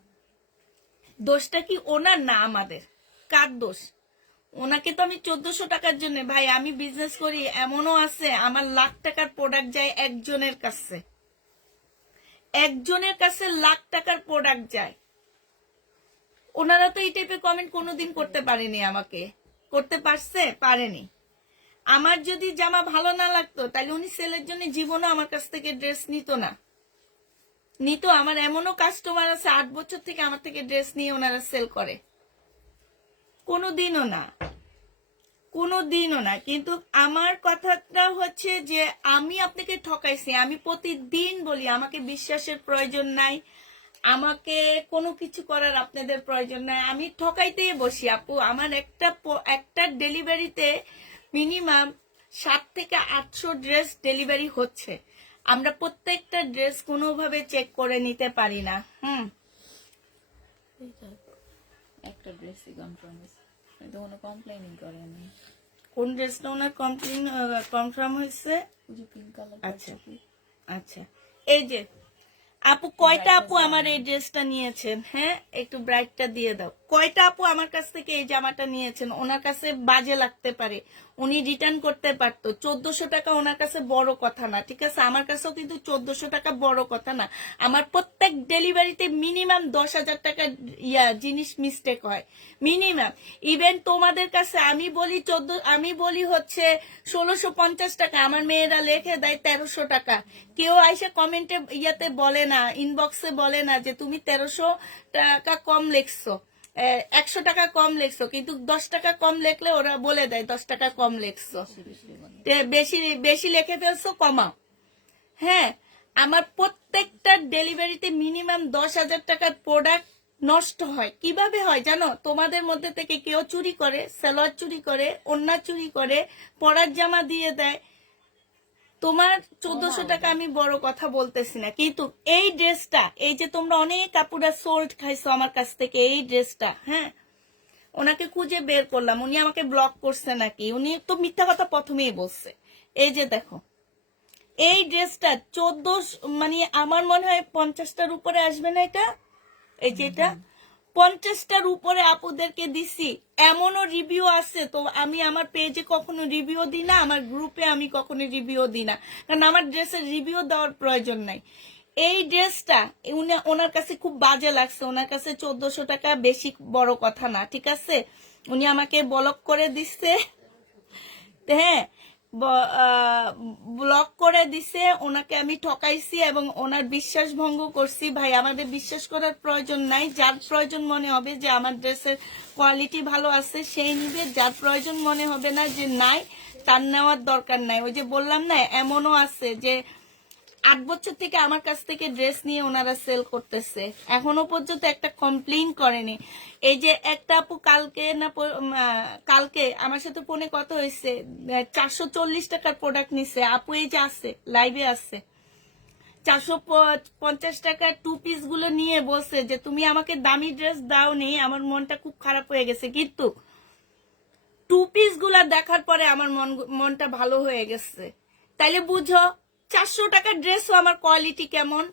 দোষটা কি ওনার না আমাদের? কার দোষ? ওনাকে তো আমি 1400 টাকার জন্য, ভাই আমি বিজনেস করি, এমনও আছে আমার লাখ টাকার প্রোডাক্ট যায় একজনের কাছে, লাখ টাকার প্রোডাক্ট যায়। ওনারা তো এই টাইপের কমেন্ট কোনোদিন করতে পারেনি, আমাকে করতে পারেনি। আমার যদি জামা ভালো না লাগতো তাহলে উনি সেলের জন্য জীবনে আমার কাছ থেকে ড্রেস নিত না। আমার এমনও কাস্টমার আছে 8 বছর থেকে আমার থেকে ড্রেস নিয়ে ওনারা সেল করে, কোনোদিনও না। কিন্তু আমার কথাটা হচ্ছে যে আমি আপনাকে ঠকাইছি। আমি প্রতিদিন বলি আমাকে বিশ্বাসের প্রয়োজন নাই, আমাকে কোনো কিছু করার আপনাদের প্রয়োজন নাই, আমি ঠকাইতেই বসি আপু। আমার একটা ডেলিভারিতে মিনিমাম 7 থেকে 800 ড্রেস ডেলিভারি হচ্ছে। আমরা প্রত্যেকটা ড্রেস কোনোভাবে চেক করে নিতে পারি না। একটা ড্রেসই কনফার্ম হয়েছে, তো কোনো কমপ্লেইনিং করেনি। কোন ড্রেসটা ওনার কনফার্ম হয়েছে? Pink colour. আচ্ছা, এই যে আপু কয়টা আপু আমার এই ড্রেসটা নিয়েছেন? হ্যাঁ, একটু ব্রাইটটা দিয়ে দাও। কয়টা আপু আমার কাছ থেকে এই জামাটা নিয়েছেন? ওনার কাছে বাজে লাগতে পারে, উনি রিটার্ন করতে পারতো। 1400 টাকা ওনার কাছে বড় কথা না, ঠিক আছে? আমার কাছেও কিন্তু 1400 টাকা বড় কথা না। আমার প্রত্যেক ডেলিভারিতে মিনিমাম 10,000 টাকা জিনিস মিস্টেক হয়, মিনিমাম। ইভেন তোমাদের কাছে আমি বলি হচ্ছে 1650 টাকা, আমার মেয়েরা লেখে দেয় 1300 টাকা। কেউ আইসা কমেন্টে বলে না, ইনবক্সে বলে না যে তুমি 1300 টাকা কম লেখছো, 100 টাকা কম লেখছো, কিন্তু 10 টাকা কম লেখলে ওরা বলে দেয় 10 টাকা কম লেখছো, বেশি লেখে ফেলছো, কমাও। হ্যাঁ, আমার প্রত্যেকটা ডেলিভারিতে মিনিমাম 10,000 টাকার প্রোডাক্ট নষ্ট হয়। কিভাবে হয় জানো? তোমাদের মধ্যে থেকে কেউ চুরি করে, সালোয়ার চুরি করে, ওড়না চুরি করে, পরার জামা দিয়ে দেয়। তোমার 1400 টাকা আমি বড় কথা বলতেছি না, কিন্তু এই ড্রেসটা, এই যে তোমরা অনেক কাপুরা সোল্ড খাইছো আমার কাছ থেকে, এই ড্রেসটা, হ্যাঁ, ওনাকে খুঁজে বের করলাম, উনি আমাকে ব্লক করছে নাকি, উনি তো মিথ্যা কথা প্রথমেই বলছে। এই যে দেখো এই ড্রেসটা 14, মানে আমার মনে হয় 50টার উপরে আসবে না এটা। এই যে এটা 50টার উপরে আপুদেরকে দিছি, এমনও রিভিউ আছে। তো আমি আমার পেজে কখনো রিভিউ দিই না, আমার গ্রুপে আমি কখনো রিভিউ দিই না, কারণ আমার ড্রেসের রিভিউ দেওয়ার প্রয়োজন নাই। এই ড্রেসটা ওনার কাছে খুব বাজে লাগছে, ওনার কাছে 1400 টাকা বেশি বড় কথা না, ঠিক আছে? উনি আমাকে ব্লক করে দিচ্ছে, হ্যাঁ, ব্লক করে দিছে, ওনাকে আমি ঠকাইছি এবং ওনার বিশ্বাস ভঙ্গ করছি। ভাই, আমাদের বিশ্বাস করার প্রয়োজন নাই। যার প্রয়োজন মনে হবে যে আমার ড্রেসের কোয়ালিটি ভালো আছে সেই নিবে, যার প্রয়োজন মনে হবে না যে নাই, তার নেওয়ার দরকার নাই। ওই যে বললাম না, এমনও আছে যে 8 বছর থেকে আমার কাছ থেকে ড্রেস নিয়ে ওনারা সেল করতেছে, এখনো পর্যন্ত একটা কমপ্লেইন করেনি। এই যে একটা আপু কালকে আমার সাথে ফোনে কথা হয়েছে, 440 টাকার প্রোডাক্ট নিছে আপু, এই যে আছে, লাইভে আছে, 450 টাকার 2 পিস গুলো নিয়ে বলছে যে তুমি আমাকে দামি ড্রেস দাওনি, আমার মনটা খুব খারাপ হয়ে গেছে। কিন্তু 2 পিস গুলা দেখার পরে আমার মনটা ভালো হয়ে গেছে। তাইলে বুঝো 400 টাকার ড্রেসও আমার কোয়ালিটি কেমন।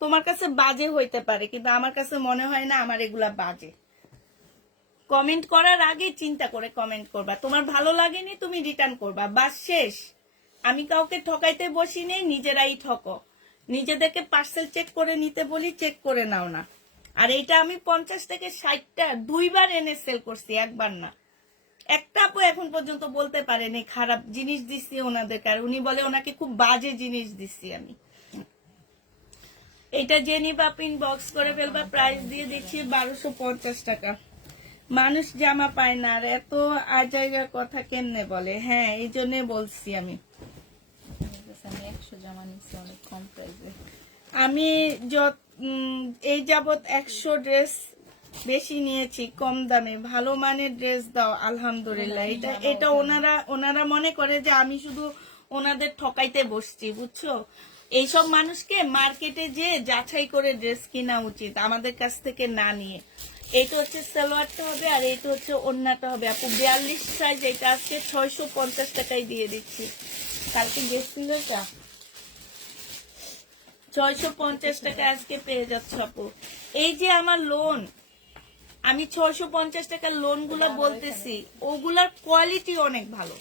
তোমার কাছে বাজে হইতে পারে, কিন্তু আমার কাছে মনে হয় না আমার এগুলা বাজে। কমেন্ট করার আগে চিন্তা করে কমেন্ট করবা। তোমার ভালো লাগেনি তুমি রিটার্ন করবা, বাস শেষ। আমি কাউকে ঠকাইতে বসি নেই, নিজেরাই ঠকো। নিজেদেরকে পার্সেল চেক করে নিতে বলি, চেক করে নাও না। আর এইটা আমি 50 থেকে 60টা 2বার এনে সেল করছি, একবার না। একটা আপু এখন পর্যন্ত বলতে পারেনি খারাপ জিনিস দিচ্ছি ওনাদেরকে, আর উনি বলে ওনাকে খুব বাজে জিনিস দিচ্ছি আমি। এটা জেনি বাপিন বক্স করে ফেলবা, প্রাইস দিয়ে দিচ্ছি 1250 টাকা। মানুষ জামা পায় না, আর এত আজাইগার কথা কেমনে বলে। হ্যাঁ, এই জন্য বলছি আমি 100 জামা নিচ্ছি অনেক কম প্রাইসে। আমি এই যাবত 100 ড্রেস বেশি নিয়েছি কম দামে। ভালো মানের ড্রেস দাও, আলহামদুলিল্লাহ। এটা ওনারা মনে করে যে আমি শুধু ওনাদের ঠকাইতে বসছি, বুঝছো। এইসব মানুষকে মার্কেটে যে যাচাই করে ড্রেস কিনা উচিত, আমাদের কাছ থেকে না নিয়ে। এইটা হচ্ছে সালোয়ারটা হবে, আর এইটা হচ্ছে ওড়নাটা হবে। আপু 42 সাইজ, এটা আজকে 650 টাকায় দিয়ে দিচ্ছি। কালকে গেছিল এটা 650 টাকা, আজকে পেয়ে যাচ্ছ আপু। এই যে আমার লোন, আমি 650 টাকার লোন গুলা বলতেছি, ওগুলার কোয়ালিটি অনেক ভালো।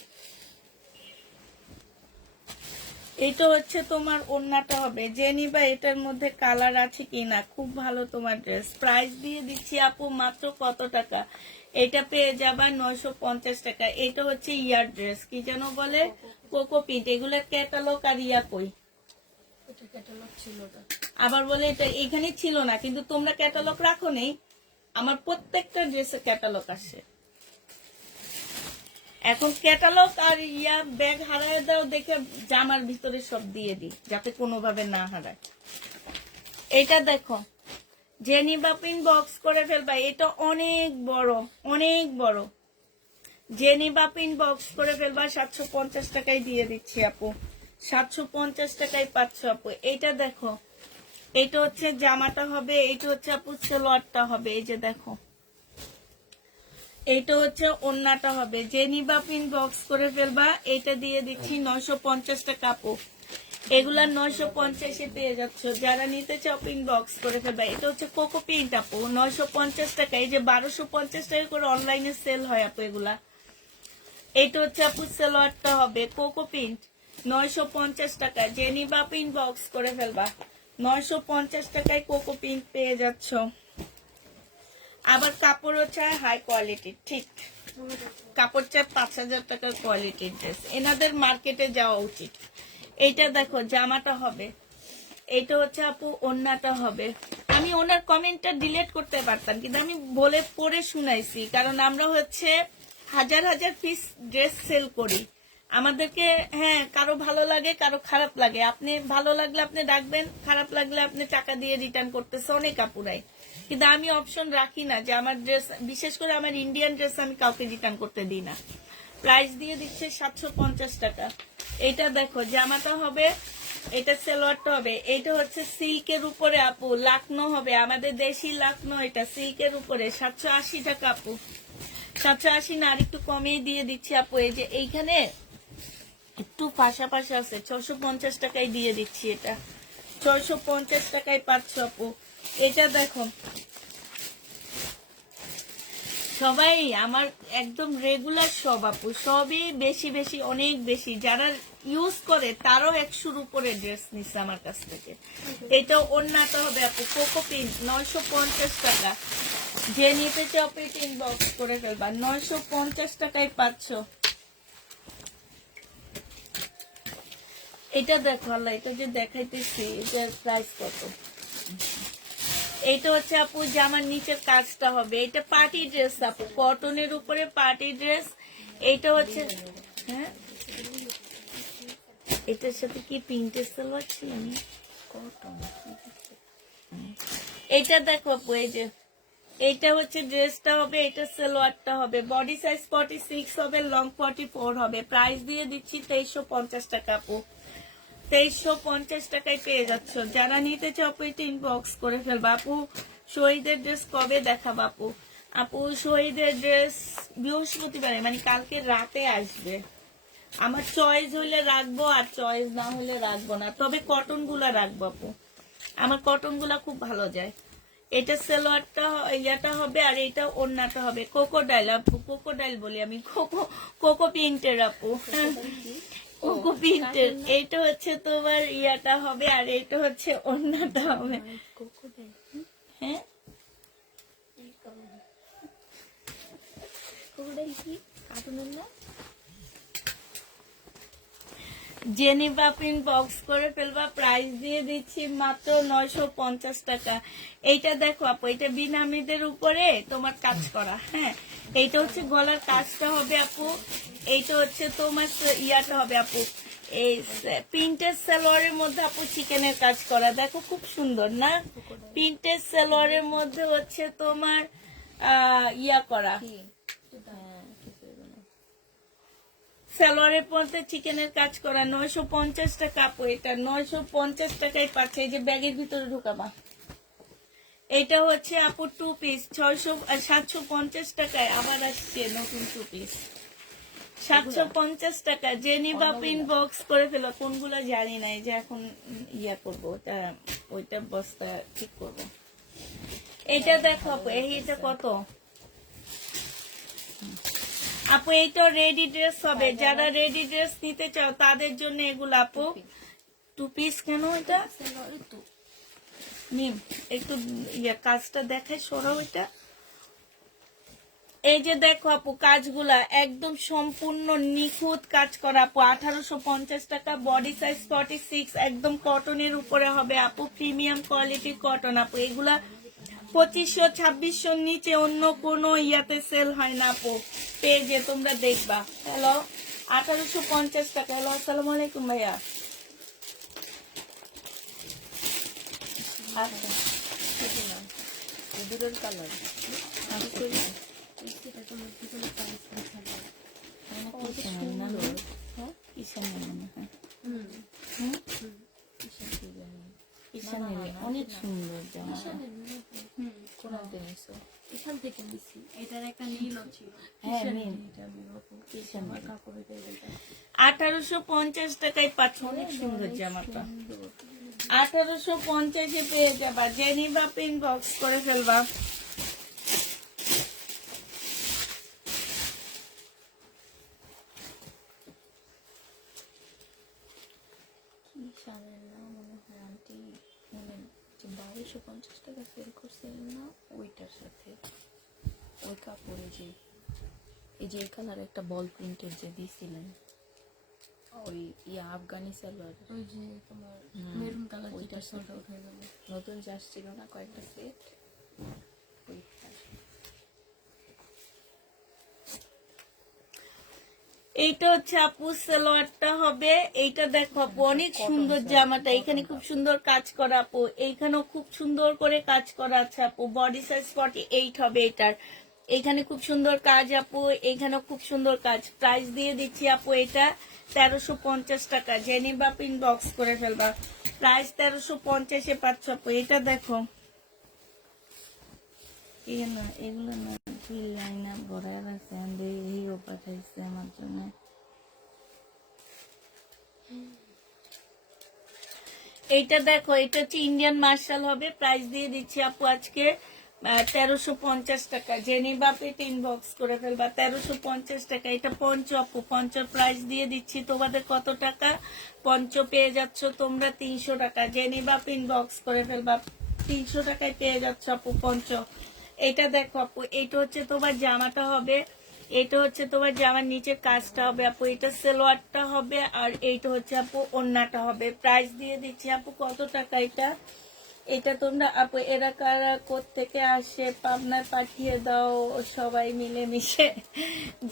এটা হচ্ছে তোমার ওড়নাটা হবে, যে নিবা এটার মধ্যে কালার আছে কিনা। খুব ভালো তোমার ড্রেস। প্রাইস দিয়ে দিচ্ছি আপু মাত্র কত টাকা, এটা পেয়ে যাবা 950 টাকা। এটা হচ্ছে ইয়ার ড্রেস, কি যেন বলে, কোকো পিন্ট। এগুলোর ক্যাটালগ আর ইয়া কই, আবার বলে এটা এখানে ছিল না, কিন্তু তোমরা ক্যাটালগ রাখো নেই। আমার প্রত্যেকটা ড্রেসের ক্যাটালগ আসে। এখন ক্যাটালগ আর ইয়া ব্যাগ হারায় দাও দেখে জামার ভিতরে সব দিয়ে দিই, যাতে কোনোভাবে না হারায়। এটা দেখো, জেনি বাপিন বক্স করে ফেলবা। এটা অনেক বড়, অনেক বড়। জেনি বাপিন বক্স করে ফেলবা, 750 টাকায় দিয়ে দিচ্ছি আপু। 750 টাকায় পাচ্ছ আপু। এটা দেখো, এটা হচ্ছে জামাটা হবে, এটা হচ্ছে আপু সালোয়ারটা হবে। এই যে দেখো, এটা হচ্ছে ওড়নাটা হবে। যে নিবা পিন বক্স করে ফেলবা, এটা দিয়ে দিচ্ছি 950 টাকা আপু। এগুলা 950-এ পেয়ে যাচ্ছ। যারা নিতে চাও পিন বক্স করে ফেলবা। এটা হচ্ছে কোকো পিন্ট আপু, 950 টাকা। এই যে 1250 টাকা করে অনলাইনে সেল হয় আপু এগুলা। এটা হচ্ছে আপু সালোয়ারটা হবে, কোকো পিন্ট, 950 টাকা। যে নিবা পিন বক্স করে ফেলবা, 950 টাকায় কোকো পিন্ট পেয়ে যাচ্ছ। আবার কাপড়ও চায় হাই কোয়ালিটির, ঠিক। কাপড় চায় 5000 টাকার কোয়ালিটির ড্রেস। এনাদের মার্কেটে যাওয়া উচিত। এইটা দেখো, জামাটা হবে। এইটা হচ্ছে আপু ওড়নাটা হবে। আমি ওনার কমেন্টটা ডিলিট করতে পারতাম, কিন্তু আমি বলে পড়ে শুনাইছি, কারণ আমরা হচ্ছে হাজার হাজার পিস ড্রেস সেল করি। আমাদেরকে, হ্যাঁ, কারো ভালো লাগে, কারো খারাপ লাগে। আপনি ভালো লাগলে আপনি ডাকবেন, খারাপ লাগলে আপনি টাকা দিয়ে রিটার্ন করতেছে অনেক আপুরাই। কিন্তু আমি অপশন রাখি না যে আমার ড্রেস, বিশেষ করে আমার ইন্ডিয়ান ড্রেস আমি কাউকে রিটার্ন করতে দিই না। প্রাইস দিয়ে দিচ্ছে 750 টাকা। এটা দেখো, জামাটা হবে, এটা সালোয়ারটা হবে। এটা হচ্ছে সিল্কের উপরে আপু, লাকনো হবে, আমাদের দেশি লাকনো। এটা সিল্কের উপরে 780 টাকা আপু। 780 না, আর একটু কমিয়ে দিয়ে দিচ্ছি আপু। এই যে এইখানে একটু পাশাপাশি আছে, 650 টাকায় দিয়ে দিচ্ছি। এটা 650 টাকায় পাচ্ছ আপু। এটা দেখো, সবাই আমার একদম রেগুলার সব আপু, সবই বেশি বেশি, অনেক বেশি। যারা ইউজ করে তারও 100-র উপরে ড্রেস নিচ্ছে আমার কাছ থেকে। এটা ওড়নাটা হবে আপু, কোকো পিন, 950 টাকা। যে নিতে চাও পিন বক্স করে ফেলবা, 950 টাকায় পাচ্ছ। এটা দেখো, আল্লাহ, এটা যে দেখাইতেছি, এটার প্রাইস কত। এইটা হচ্ছে আপু জামার নিচের কাজটা হবে। এটা পার্টি ড্রেস আপু, কটনের উপরে পার্টি ড্রেস। এইটা হচ্ছে, হ্যাঁ, এটার সাথে কি প্রিন্টের সালোয়ার ছিল, কটন। এটা দেখো আপু, এই যে এইটা হচ্ছে ড্রেসটা হবে, এটা সালোয়ারটা হবে। বডি সাইজ 46 হবে, লং 44 হবে। প্রাইস দিয়ে দিচ্ছি 2350 টাকা আপু। 2350 টাকায় পেয়ে যাচ্ছ। যারা নিতে চাও ইনবক্স করে ফেলবা আপু। শহীদের ড্রেস কবে দেখাবো আপু? আপু শহীদের ড্রেস বৃহস্পতিবারে, মানে কালকে রাতে আসবে। আমার চয়েস হলে রাখবো, আর চয়েস না হলে রাখবো না। তবে কটন গুলা রাখবো আপু, আমার কটন গুলা খুব ভালো যায়। এটা সালোয়ারটা ইয়াটা হবে আর এটা ওড়নাটা হবে কোকোডাইল আপু, কোকোডাইল বলি আমি, কোকো প্রিন্টের আপু, কোকো প্রিন্টের। এটা হচ্ছে তোমার ইয়াটা হবে আর এটা হচ্ছে ওড়নাটা হবে। হ্যাঁ জেনিভা প্রিন্ট বক্স করে ফেলবা, প্রাইস দিয়ে দিচ্ছি মাত্র 950 টাকা। এইটা দেখো আপু, এটা বিনামিদের উপরে তোমার কাজ করা। হ্যাঁ, এইটা হচ্ছে গলার কাজটা হবে আপু, এইটা হচ্ছে তোমার ইয়াটা হবে আপু, এই প্রিন্টেড সালোয়ারের মধ্যে আপু চিকেনের কাজ করা, দেখো খুব সুন্দর না? প্রিন্টেড সালোয়ারের মধ্যে হচ্ছে তোমার ইয়া করা, সালোয়ারের মধ্যে চিকেনের কাজ করা। 950 টাকা আপু, এটা 950 টাকায় পাচ্ছে। এই যে ব্যাগের ভিতরে ঢুকাবা। এটা হচ্ছে আপু 2 পিস 750 টাকায় আবার আসছে নতুন 2 পিস 750 টাকা। জেনিভা প্রিন্ট বক্স করে ফেলো, কোনগুলো জানি না, এই যে এখন ইয়া করবো ওইটা বস্তা ঠিক করবো। এটা দেখো আপু, এটা কত আপু? এইটা রেডি ড্রেস হবে, যারা রেডি ড্রেস নিতে চাও তাদের জন্য এগুলো আপু। 2 পিস কেন এটা নিম, একটু কাজটা দেখায় সরাও এটা। এই যে দেখো আপু, কাজগুলা একদম সম্পূর্ণ নিখুঁত কাজ করা আপু। 1850 টাকা, বডি সাইজ 46, একদম কটনের উপরে হবে আপু, প্রিমিয়াম কোয়ালিটির কটন আপু। এগুলা 2500 2600 নিচে অন্য কোনো ইয়াতে সেল হয় না আপু, পেজে তোমরা দেখবা। হ্যালো, 1850 টাকা। হ্যালো, আসসালামু আলাইকুম ভাইয়া। আচ্ছা, দুটোর কালার অনেক সুন্দর জামা। এখান থেকে নিছি, এটার একটা নীল ছিল। হ্যাঁ, নীল। 1850 টাকায় পাচ্ছ, অনেক সুন্দর জামাটা। 1850-এ পেয়ে যাবা। জেনিভা প্রিন্ট বক্স করে ফেলবা। মনে হয় আন্টি, মানে 1250 টাকা সেল করছিলেন না ওইটার সাথে, ওই কাপড়ে যে এই যে কালার একটা বল প্রিন্টের যে দিছিলেন, ওই আফগানি সালোয়ার, ওই যে তোমার মেরুন কালার, ওইটার সাথে উঠে গেল। নতুন যে আসছিল না কয়েকটা সেট, ওইটা। এইটা হচ্ছে আপু সালোয়ারটা হবে। এইটা দেখো আপু, অনেক সুন্দর জামাটা। এখানে খুব সুন্দর কাজ করা আপু, এইখানেও খুব সুন্দর করে কাজ করা আছে আপু। বডি সাইজ 48 হবে এটার। এইখানে খুব সুন্দর কাজ আপু, এইখানেও খুব সুন্দর কাজ। প্রাইস দিয়ে দিচ্ছি আপু এটা 1350 টাকা। জেনিভা প্রিন্ট বক্স করে ফেলবা, প্রাইস 1350-এ পাচ্ছ আপু। এটা দেখো, এগুলো না লাইনা ভরায় রাখছে, হিরো পাঠাইছে আমার জন্য। এইটা দেখো, এটা হচ্ছে ইন্ডিয়ান মার্শাল হবে। প্রাইস দিয়ে দিচ্ছি আপু আজকে 1350 টাকা। জেনিভা প্রিন্ট ইনবক্স করে ফেলবা, 1350 টাকা। এটা পঞ্চ আপু, পঞ্চর প্রাইস দিয়ে দিচ্ছি তোমাদের কত টাকা? পঞ্চ পেয়ে যাচ্ছ তোমরা 300 টাকা। জেনিভা প্রিন্ট বক্স করে ফেলবা, 300 টাকায় পেয়ে যাচ্ছ আপু পঞ্চ। এটা দেখো আপু, এটা হচ্ছে তোমার জামাটা হবে, এটা হচ্ছে তোমার জামার নিচে কাজটা হবে আপু, এটা সালোয়ারটা হবে, আর এইটা হচ্ছে আপু ওড়নাটা হবে। প্রাইস দিয়ে দিচ্ছি আপু কত টাকা এটা? এটা তোমরা আপু এরা কারা কোত্থেকে আসে পাবনায় পাঠিয়ে দাও সবাই মিলে মিশে।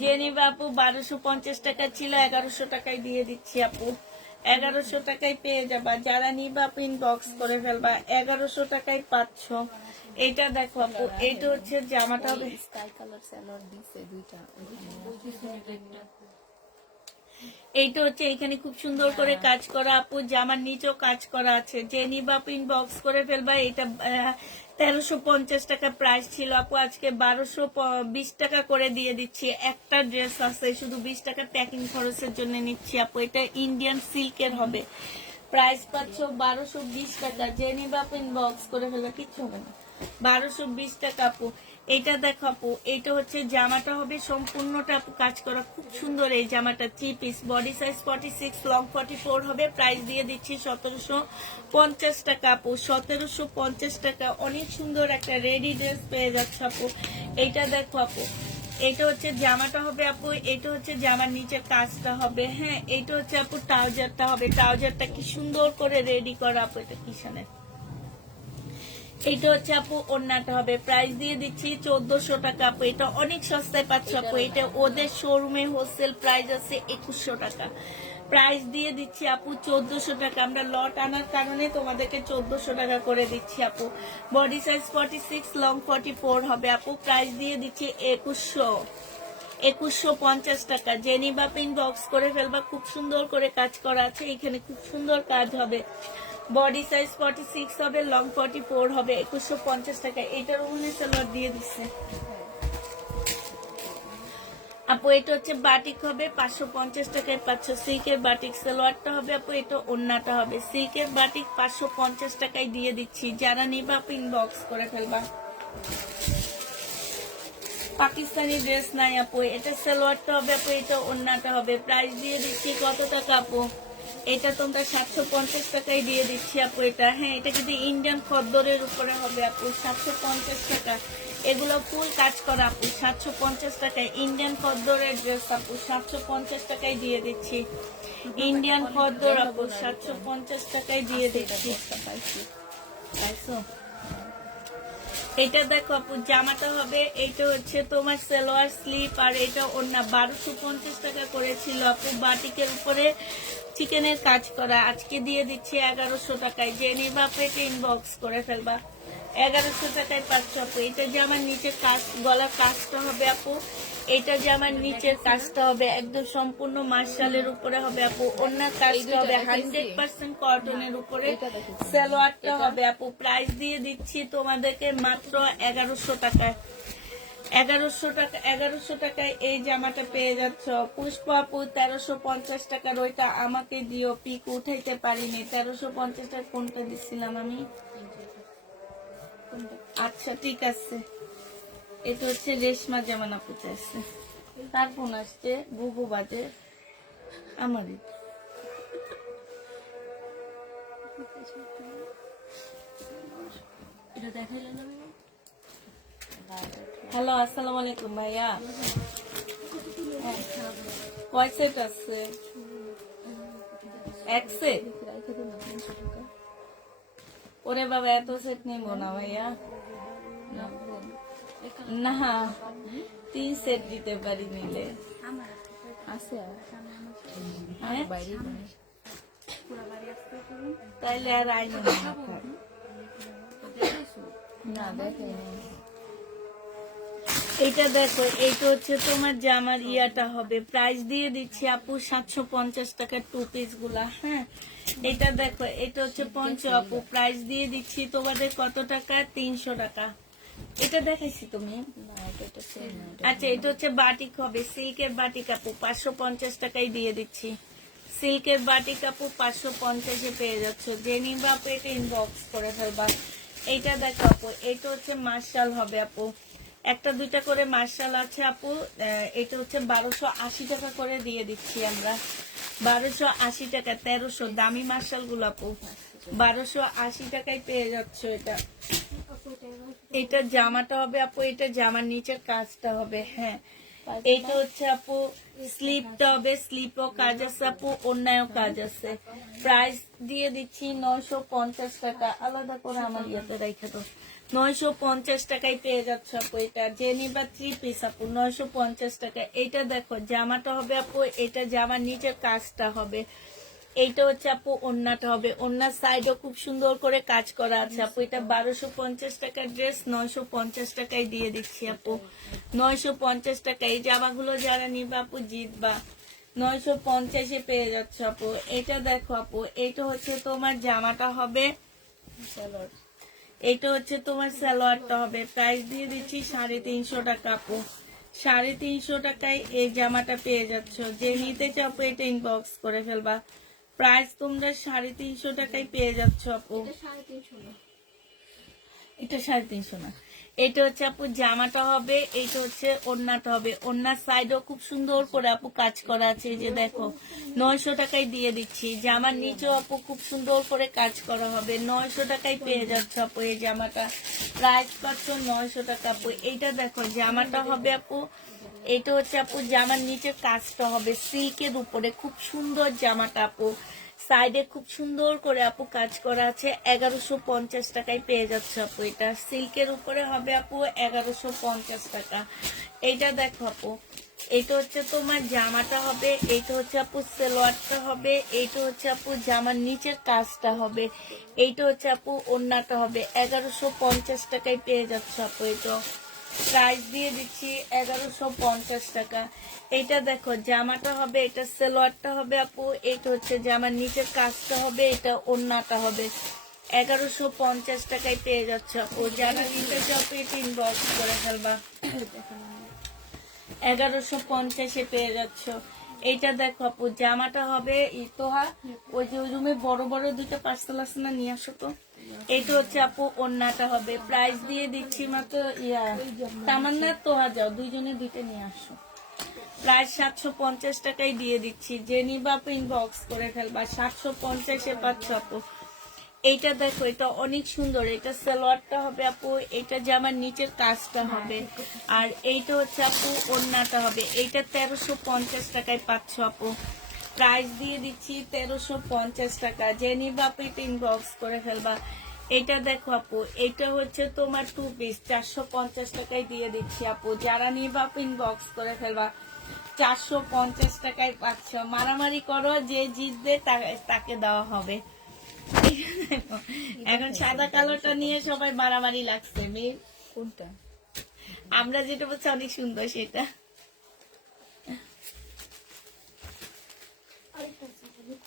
জেনিভা আপু 1250 টাকা ছিল, 1100 টাকায় দিয়ে দিচ্ছি আপু। 1100 টাকায় পেয়ে যাবা। যারা নিবা প্রিন্ট বক্স করে ফেলবা, 1100 টাকায় পাচ্ছ। এটা দেখো আপু, এটা হচ্ছে জামাটা হবে স্কাই কালার সালোয়ার দিছে দুইটা। এইটা হচ্ছে এখানে খুব সুন্দর করে কাজ করা আপু, জামার নিচেও কাজ করা আছে। জেনিভা প্রিন্ট বক্স করে ফেলবা। এটা 1350 টাকা প্রাইস ছিল আপু, আজকে 1220 টাকা করে দিয়ে দিচ্ছি। একটা ড্রেস আছে, শুধু 20 টাকা প্যাকিং খরচের জন্য নিচ্ছি আপু। এটা ইন্ডিয়ান সিল্কের হবে, প্রাইস পাচ্ছ 1220 টাকা। জেনিভা প্রিন্ট বক্স করে ফেলবা, কিচ্ছু হবে না। 1220 টাকা আপু। এটা দেখো আপু, এটা হচ্ছে জামাটা হবে সম্পূর্ণটা আপু কাজ করা, খুব সুন্দর এই জামাটা। 3 পিস, বডি সাইজ 46, লং 44 হবে। প্রাইস দিয়ে দিচ্ছি 1750 টাকা আপু, 1750 টাকা। অনেক সুন্দর একটা রেডি ড্রেস পেয়ে যাচ্ছে আপু। এইটা দেখো আপু, এটা হচ্ছে জামাটা হবে আপু, এটা হচ্ছে জামার নিচের কাজটা হবে। হ্যাঁ, এটা হচ্ছে আপু ট্রাউজারটা হবে। ট্রাউজারটা কি সুন্দর করে রেডি করা আপু, এটা কিষানের। এটা হচ্ছে আপু ওড়নাটা হবে। প্রাইস দিয়ে দিচ্ছি 1400 টাকা আপু। এটা অনেক সস্তায় পাচ্ছ আপু। এটা ওদের শোরুমে হোলসেল প্রাইস আছে 2100 টাকা। প্রাইস দিয়ে দিচ্ছি আপু 1400 টাকা। আমরা লট আনার কারণে তোমাদেরকে 1400 টাকা করে দিচ্ছি আপু। বডি সাইজ 46, লং 44 হবে আপু। প্রাইস দিয়ে দিচ্ছি 2150 টাকা। জেনি বা পিন বক্স করে ফেলবা, খুব সুন্দর করে কাজ করা আছে, এখানে খুব সুন্দর কাজ হবে। বডি সাইজ 46 হবে, লং 44 হবে। 2150 টাকা। এটার ওখানে সালোয়ার দিয়ে দিচ্ছে আপু। এটা হচ্ছে বাটিক হবে, 550 টাকায় পাচ্ছ। সিল্কের বাটিক সালোয়ারটা হবে আপু, এটা ওড়নাটা হবে। সিল্কের বাটিক 550 টাকায় দিয়ে দিচ্ছি। যারা নিবা পিন বক্স করে ফেলবা। পাকিস্তানি ড্রেস নাই আপু, এটা সালোয়ারটা হবে আপু, এটা ওড়নাটা হবে। প্রাইস দিয়ে দিচ্ছি কত টাকা আপু? এটা তোমরা 750 টাকায় দিয়ে দিচ্ছি আপু এটা। হ্যাঁ, এটা কিন্তু ইন্ডিয়ান খদ্দরের উপরে হবে আপু, 750 টাকা। এগুলো ফুল কাজ করা আপু, 750 টাকায়। ইন্ডিয়ান খদ্দরের ড্রেস আপু, 750 টাকায় দিয়ে দিচ্ছি। ইন্ডিয়ান খদ্দর আপু, 750 টাকায় দিয়ে দিচ্ছি। পাইছো? এটা দেখো আপু, জামাটা হবে, এটা হচ্ছে তোমার সালোয়ার স্লিপ, আর এটা ওড়না। 1250 টাকা করেছিল আপু, বাটিকের উপরে চিকেনের কাজ করা। আজকে দিয়ে দিচ্ছি 1100 টাকায়। যে নিবা পেটে ইনবক্স করে ফেলবা। 1100 টাকায় পাচ্ছ আপু। এটা জামার নিচের কাজ, গলার কাজটা হবে আপু। এটা জামার নিচের কাজটা হবে একদম সম্পূর্ণ মার্শালের উপরে হবে আপু। ওড়নার কাজটা হবে 100% কটনের উপরে। সালোয়ারটা হবে আপু। প্রাইস দিয়ে দিচ্ছি তোমাদেরকে মাত্র 1100 টাকায়। 1100 টাকায় এই জামাটা পেয়ে যাচ্ছ। পুষ্পা আপু 1350 টাকার, ওইটা আমাকে দিও, পিক উঠাইতে পারিনি। 1350 টাকা কোনটা দিছিলাম আমি? আচ্ছা ঠিক আছে। এটা হচ্ছে রেশমা জামান আপু চাইছে। তার ফোন আসছে, বুবু বাজে আমারই। এটা দেখাইলেন আমি হ্যালো, আসসালামু আলাইকুম ভাইয়া। হ্যাঁ, কয় সেট আছে? এক সেট? ওরে বাবা, এত সেট নিব না ভাইয়া। না, 3 সেট দিতে পারি নিলে। আছে হ্যাঁ? বাইরে তাইলে আর আইন না দেখে এটা দেখো, এইটা হচ্ছে তোমার জামার ইয়াটা হবে। প্রাইস দিয়ে দিচ্ছি আপু 750 টাকা 2 পিস গুলা। হ্যাঁ, এটা দেখো, এটা হচ্ছে পঞ্চ আপু। প্রাইস দিয়ে দিচ্ছি তোমাদের কত টাকা? 300 টাকা। এটা দেখাইছি তুমি? আচ্ছা, এটা হচ্ছে বাটিক হবে, সিল্কের বাটিক আপু, 550 টাকায় দিয়ে দিচ্ছি। সিল্কের বাটিক আপু 550-এ পেয়ে যাচ্ছ। যে নিবা পেটে ইনবক্স করে ফেলবা। এইটা দেখো আপু, এটা হচ্ছে মার্শাল হবে আপু। একটা দুইটা করে মার্শাল আছে আপু। এটা হচ্ছে 1280 টাকা করে দিয়ে দিচ্ছি আমরা। 1280 টাকা, 1300 দামি মার্শাল গুলো আপু। 1280 টাকায় পেয়ে যাচ্ছ এটা। এটা জামাটা হবে আপু, এটা জামার নিচের কাজটা হবে। হ্যাঁ, এইটা হচ্ছে আপু স্লিপটা হবে, স্লিপও কাজ আছে আপু, অন্যায়ও কাজ আছে। প্রাইস দিয়ে দিচ্ছি 950 টাকা। আলাদা করে আমার ইয়েতে রেখে তো 950 টাকায় পেয়ে যাচ্ছ আপু এটা। যে নিবা 3 পিস আপু, 950 টাকা। এইটা দেখো, জামাটা হবে আপু, এটা জামার নিচের কাজটা হবে। এইটা হচ্ছে আপু ওড়নাটা হবে। ওড়নার সাইডও খুব সুন্দর করে কাজ করা আছে আপু। এটা 1250 টাকার ড্রেস, 950 টাকায় দিয়ে দিচ্ছি আপু। 950 টাকা। এই জামাগুলো যারা নিবা আপু জিতবা। 950-এ পেয়ে যাচ্ছ আপু। এটা দেখো আপু, এইটা হচ্ছে তোমার জামাটা হবে, এইটা হচ্ছে তোমার সালোয়ারটা হবে। প্রাইস দিয়ে দিচ্ছি 350 টাকা আপু। 350 টাকায় এই জামাটা পেয়ে যাচ্ছ। যে নিতে চাও আপু, এটা ইনবক্স করে ফেলবা। প্রাইস তোমরা 350 টাকায় পেয়ে যাচ্ছ আপু। এটা 350 না, এটা হচ্ছে আপু জামাটা হবে, এইটা হচ্ছে ওড়নাটা হবে। ওড়নার সাইডও খুব সুন্দর করে আপু কাজ করা আছে, এই যে দেখো 900 টাকায় দিয়ে দিচ্ছি। জামার নিচেও আপু খুব সুন্দর করে কাজ করা হবে, 900 টাকায় পেয়ে যাচ্ছে আপু এই জামাটা। প্রাইস পাচ্ছ 900 টাকা আপু। এইটা দেখো জামাটা হবে আপু, এটা হচ্ছে আপু জামার নিচে কাজটা হবে সিল্কের উপরে, খুব সুন্দর জামাটা আপু। সাইডে খুব সুন্দর করে আপু কাজ করা আছে, 1150 টাকায় পেয়ে যাচ্ছে আপু। এটা সিল্কের উপরে হবে আপু 1150 টাকা। এইটা দেখো আপু, এইটা হচ্ছে তোমার জামাটা হবে, এইটা হচ্ছে আপু সালোয়ারটা হবে, এইটা হচ্ছে আপু জামার নিচের কাজটা হবে, এইটা হচ্ছে আপু ওড়নাটা হবে। 1150 টাকায় পেয়ে যাচ্ছে আপু। এটা প্রাইস দিয়ে দিচ্ছি 1150 টাকা। এইটা দেখো জামাটা হবে, এটা সালোয়ারটা হবে আপু, এটা হচ্ছে জামার নিচের কাজটা হবে, এটা ওড়নাটা হবে। 1150 টাকায় পেয়ে যাচ্ছে আপু। যারা নিতে চাও পেটে ইনবক্স করে ফেলবা। 1150-এ পেয়ে যাচ্ছ। এইটা দেখো আপু জামাটা হবে ইতোহা, ওই যে ওই রুমে বড় বড় দুটো পার্সেল আছে না, নিয়ে আসো তো। এইটা হচ্ছে আপু ওড়নাটা হবে। প্রাইস দিয়ে দিচ্ছি মাত্র তামান্না তোহা, যাও দুইজনে দুইটা নিয়ে আসো। প্রায় 750 টাকায় দিয়ে দিচ্ছি। যে নিবা আপু ইনবক্স করে ফেলবা। 750-এ পাচ্ছ আপু। এইটা দেখো, এটা অনেক সুন্দর। এটা সালোয়ারটা হবে আপু, এটা জামার নিচের কাজটা হবে, আর এইটা হচ্ছে আপু ওড়নাটা হবে। এইটা 1350 টাকায় পাচ্ছ আপু। প্রাইস দিয়ে দিচ্ছি 1350 টাকা। যে নিবা আপু এটা ইনবক্স করে ফেলবা। এটা দেখো আপু, এটা হচ্ছে তোমার 2 পিস, 450 টাকায় দিয়ে দিচ্ছি আপু। যারা নিবা আপু ইনবক্স করে ফেলবা। 450 টাকায় পাচ্ছ। মারামারি করো, যে জিতবে তাকে দেওয়া হবে। এখন সাদা কালোটা নিয়ে সবাই মারামারি লাগছে। মেয়ে কোনটা? আমরা যেটা বলছি অনেক সুন্দর সেটা।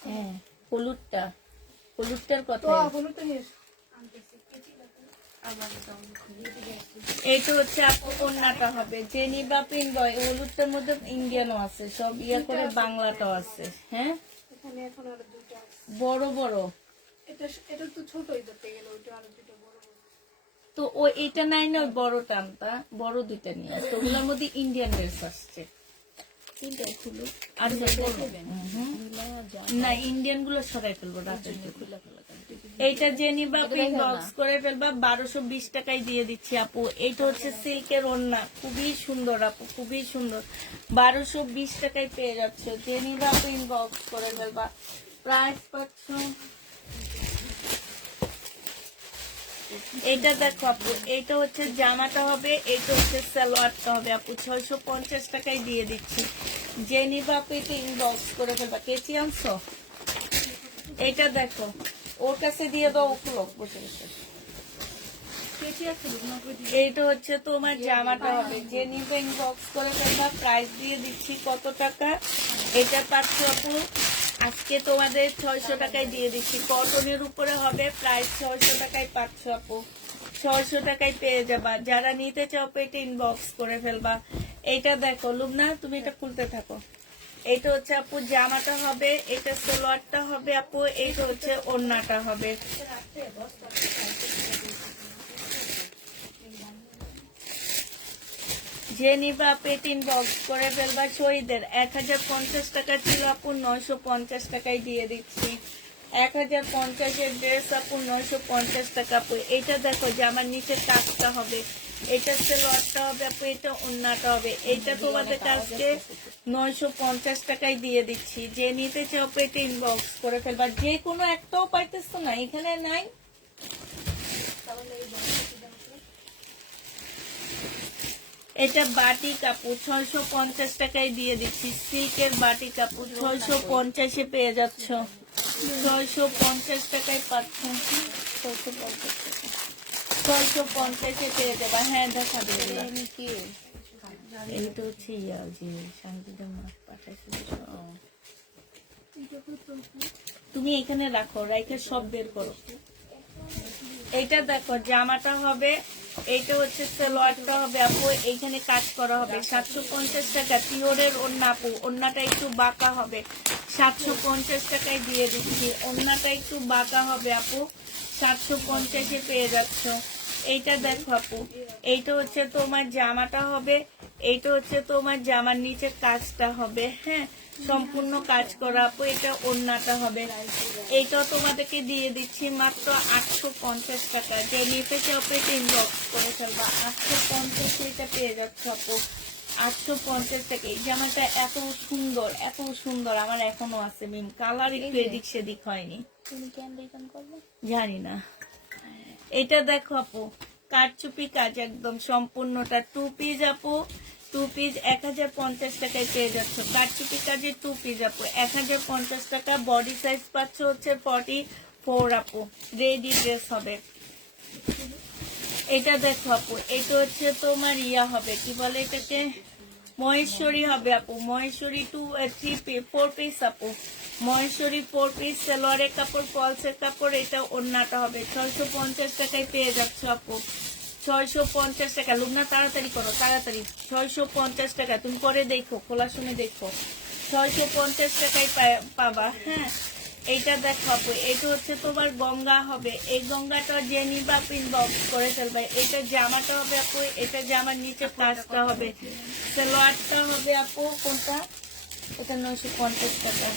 হ্যাঁ, হলুদটার কথা। হলুদটা নিয়ে এসো। এইটা হচ্ছে আপু ওড়নাটা হবে। যে নিবা পিন বয়, হলুদটার মধ্যে ইন্ডিয়ানও আছে, সব ইয়ে করে বাংলাটাও আছে। হ্যাঁ, এখানে এখন আরো দুটো আছে। বড় বড়। এটা তো ছোটই ধরতে গেলে, ওইটা আরো দুটো বড় বড়। তো ওই এটা নাই না, ওই বড় টানটা, বড় দুইটা নিয়ে আসতো। ওগুলোর মধ্যে ইন্ডিয়ান ড্রেস আসছে। আর না, ইন্ডিয়ান গুলো সবাই ফেলবো রাতের দিকে। এইটা যে নিবা ইনবক্স করে ফেলবা। 1220 টাকায় দিয়ে দিচ্ছি আপু। এইটা হচ্ছে সিল্কের ওড়না, খুবই সুন্দর আপু, খুবই সুন্দর। 1220 টাকায় পেয়ে যাচ্ছে। যে নিবা ইনবক্স করে ফেলবা। প্রাইস পাচ্ছ, এইটা দেখো আপু, এইটা হচ্ছে জামাটা হবে, এইটা হচ্ছে সালোয়ারটা হবে আপু। 650 টাকায় দিয়ে দিচ্ছি। যে নিবা আপু এটা ইনবক্স করে ফেলবা। কেচি আনছো? এইটা দেখো, ওর কাছে দিয়ে দাও, ওগুলো বসে বসে। এইটা হচ্ছে তোমার জামাটা হবে। যে নিবে ইনবক্স করে ফেলবা। প্রাইস দিয়ে দিচ্ছি কত টাকা? এটা পাচ্ছ আপু আজকে তোমাদের 600 টাকায় দিয়ে দিচ্ছি। কটনের উপরে হবে, প্রাইস 600 টাকায় পাচ্ছ আপু। 600 টাকায় পেয়ে যাবা। যারা নিতে চাও পেটে ইনবক্স করে ফেলবা। এইটা দেখো লুবনা, তুমি এটা খুলতে থাকো। এইটা হচ্ছে আপু জামাটা হবে, এটা সালোয়ারটা হবে আপু, এইটা হচ্ছে ওড়নাটা হবে। যে নিবা পেট ইনবক্স করে ফেলবা। শহীদের 1050 টাকা ছিল আপু, 950 টাকায় দিয়ে দিচ্ছি। 1050-এর ড্রেস আপু 950 টাকা আপু। এটা দেখো যে আমার নিচের কাজটা হবে, এটা সালোয়ারটা হবে আপু, এটা ওড়নাটা হবে। এটা তোমাদের কাছে 950 টাকায় দিয়ে দিচ্ছি। যে নিতে চাও পেটে ইনবক্স করে ফেলবা। যে কোনো একটাও পাইতেছো না, এখানে নাই। এটা বাটি কাপড় 650 টাকায় দিয়ে দিচ্ছি। সিল্কের বাটি কাপড় 650-এ পেয়ে যাচ্ছ। 650 টাকায় পাচ্ছ। 650-এ পেয়ে যাবা। হ্যাঁ, দেখা দেবে। এইটা হচ্ছে ইয়া যে শান্তিদের মাছ পাঠাইছিল। তুমি এখানে রাখো, রাইখে সব বের করো। এইটা দেখো জামাটা হবে, এইটা হচ্ছে সালোয়ারটা হবে আপু, এইখানে কাজ করা হবে। 750 টাকা পিওরের ওড়না আপু। ওড়নাটা একটু বাঁকা হবে, 750 টাকায় দিয়ে দিচ্ছি। ওড়নাটা একটু বাঁকা হবে আপু, 750-এ পেয়ে যাচ্ছ। এইটা দেখো আপু, এইটা হচ্ছে তোমার জামাটা হবে, এইটা হচ্ছে তোমার জামার নিচে কাজটা হবে, হ্যাঁ সম্পূর্ণ কাজ করা আপু। এটা ওড়নাটা হবে, এইটাও তোমাদেরকে দিয়ে দিচ্ছি মাত্র 850 টাকা। যে নিতে চাও পেটে ইনবক্স করে ফেলবা, 850 এটা পেয়ে যাচ্ছ আপু, 850 টাকা। এই জামাটা এত সুন্দর, এত সুন্দর, আমার এখনো আছে মিম, কালার একটু এদিক সেদিক হয়নি, তুমি কেন রিটার্ন করবে? জানি না। এটা দেখো আপু, কারচুপি কাজ একদম সম্পূর্ণটা, 2 পিস আপু, 2 পিস 1050 টাকায় পেয়ে যাচ্ছ। কারচুপি কাজের 2 পিস আপু 1050 টাকা। বডি সাইজ পাচ্ছ হচ্ছে 44 আপু, রেডি ড্রেস হবে। এটা দেখো আপু, এটা হচ্ছে তোমার ইয়া হবে, কি বলে এটাকে, মহেশ্বরী হবে আপু, মহেশ্বরী 4 পিস আপু, মহেশ্বরী 4 পিস, সালোয়ারের কাপড়, ফলসের কাপড়, এটা ওড়নাটা হবে। 650 টাকায় পেয়ে যাচ্ছ আপু, 650 টাকা। লুবনা তাড়াতাড়ি করো, তাড়াতাড়ি, 650 টাকা। তুমি পরে দেখো, খোলার সময় দেখো, 650 টাকায় পাবা, হ্যাঁ। এইটা দেখো আপু, এটা হচ্ছে তোমার গঙ্গা হবে, এই গঙ্গাটা যে নিবা ইনবক্স করে ফেলবে। এটা জামাটা হবে আপু, এটা জামার নিচে কাজটা হবে, সালোয়ারটা হবে আপু, কোনটা, এটা 950 টাকা।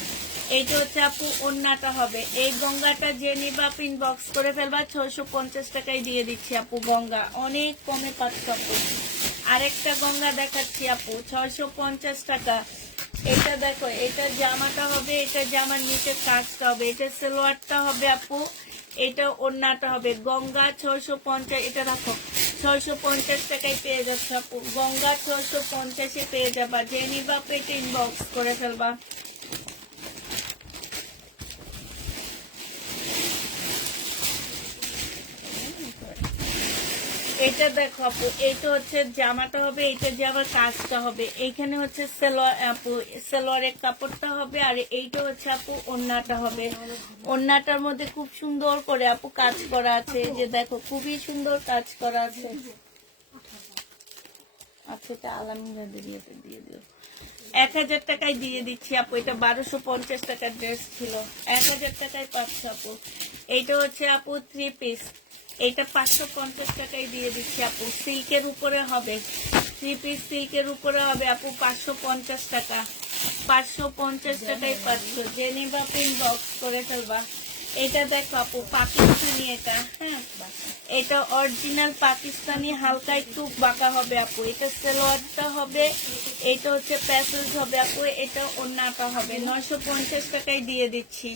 এইটা হচ্ছে আপু ওড়নাটা হবে, এই গঙ্গাটা যে নিবা ইনবক্স করে ফেলবা, 650 টাকায় দিয়ে দিচ্ছি আপু। গঙ্গা অনেক কমে পাচ্ছ আপু। আরেকটা গঙ্গা দেখাচ্ছি আপু, 650 টাকা। এটা দেখো, এটা জামাটা হবে, এটা জামার নিচে কাজটা হবে, এটা সালোয়ারটা হবে আপু, এটা ওড়নাটা হবে। গঙ্গা 650, এটা রাখো, 650 টাকায় পেয়ে যাচ্ছে আপু। গঙ্গা 650-এ পেয়ে যাবা, যে নিবা পেটে ইনবক্স করে ফেলবা। এটা দেখো আপু, এটা হচ্ছে জামাটা হবে, এটা জামার কাজটা হবে, এইখানে হচ্ছে সালোয়ার আপু, সালোয়ারের কাপড়টা হবে, আর এইটা হচ্ছে আপু ওড়নাটা হবে। ওড়নাটার মধ্যে খুব সুন্দর করে আপু কাজ করা আছে, এই যে দেখো খুবই সুন্দর কাজ করা আছে। আচ্ছা, এটা আলামিরা দিয়ে দিও, 1000 টাকায় দিয়ে দিচ্ছি আপু। এটা 1250 টাকার ড্রেস ছিল, 1000 টাকায় পাচ্ছ আপু। এইটা হচ্ছে আপু 3 পিস, এটা 550 টাকায় দিয়ে দিচ্ছি আপু। সিল্কের উপরে হবে, 3 পিস সিল্কের উপরে হবে আপু, 550 টাকা, 550 টাকায় পাচ্ছ। যে নিবা ইনবক্স করে ফেলবা। এটা দেখো আপু, পাকিস্তানি, এটা হ্যাঁ, এটা অরিজিনাল পাকিস্তানি, হালকা একটু বাঁকা হবে আপু। এটা সালোয়ারটা হবে, এটা হচ্ছে প্যাসেজ হবে আপু, এটা ওড়নাটা হবে। 950 টাকায় দিয়ে দিচ্ছি,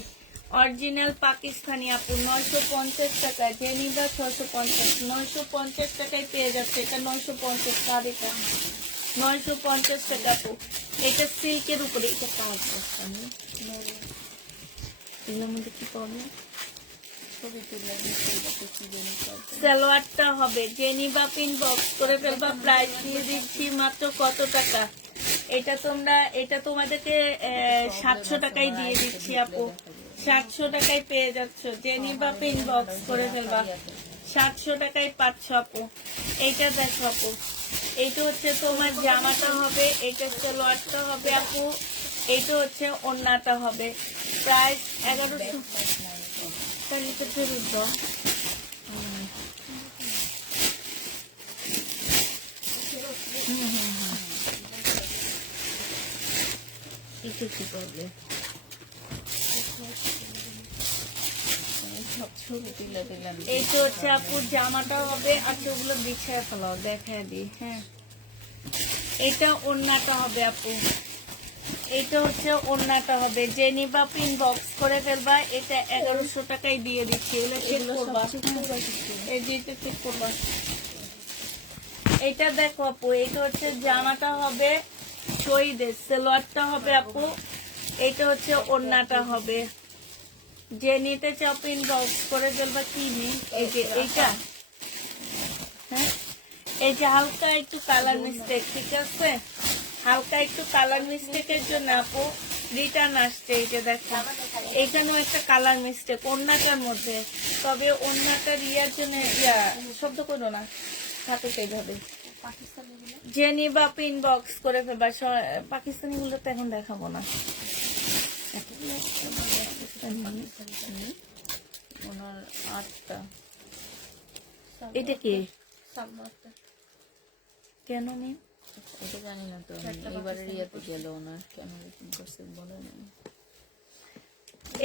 অরিজিনাল পাকিস্তানি আপু, 950 টাকা। যে নিবা 650, 950 টাকায় পেয়ে যাচ্ছে। এটা 950, কার এটা, 950 টাকা আপু। এটা সিল্কের উপরে, এটা কাজ করতাম, এগুলোর মধ্যে কি প্রবলেম। ছবি তুলে দিচ্ছি, কি জানি করবে। সালোয়ারটা হবে, যে নিবা ইনবক্স করে ফেলবা। প্রাইস দিয়ে দিচ্ছি মাত্র কত টাকা, এটা তোমরা, এটা তোমাদেরকে 700 টাকায় দিয়ে দিচ্ছি আপু, 700 টাকায় পেয়ে যাচ্ছ। যে নিবা ইনবক্স করে ফেলবা, 700 টাকায় পাচ্ছ আপু। এইটা দেখো আপু, এইটা হচ্ছে তোমার জামাটা হবে, এটা সালোয়ারটা হবে আপু, এইটা হচ্ছে ওড়নাটা হবে। প্রাইস 1100। তার নিচে ফেরত দাও। এটা কি করবে, সব ছবি তুলে দিলাম। এইটা হচ্ছে আপু জামাটা হবে। আচ্ছা, ওগুলো বিছায় ফেলাও, দেখায় দিই, হ্যাঁ। এটা ওড়নাটা হবে আপু, এটা হচ্ছে ওড়নাটা হবে। যে নিবা ইনবক্স করে ফেলবা। এটা 1100 টাকায় দিয়ে দিচ্ছি, এগুলো চেক করবা, এই যে এটা চেক করবা। এটা দেখো আপু, এটা হচ্ছে জামাটা হবে, শহীদের সালোয়ারটা হবে আপু, এটা হচ্ছে ওড়নাটা হবে। যে নিতে চাও ইনবক্স করে ফেলবা। কি নেই, এই যে এইটা, হ্যাঁ, এই যে হালকা একটু কালার মিস্টেক, ঠিক আছে, হালকা একটু কালার মিস্টেকের জন্য আপু রিটার্ন আসছে। এই যে দেখো, এখানেও একটা কালার মিস্টেক ওড়নাটার মধ্যে, তবে ওড়নাটার ইয়ার জন্য, শব্দ করো না, থাকে সেইভাবে। যে নিবা ইনবক্স করে ফেলবা। পাকিস্তানি গুলো তো এখন দেখাবো না, ওনার 8টা এটা কি সালমাতে কেন নেই? এটা জানি না তো আমি এবারের ইয়াতে গেল ওনার কেন রিটার্ন করছে বলে নাই।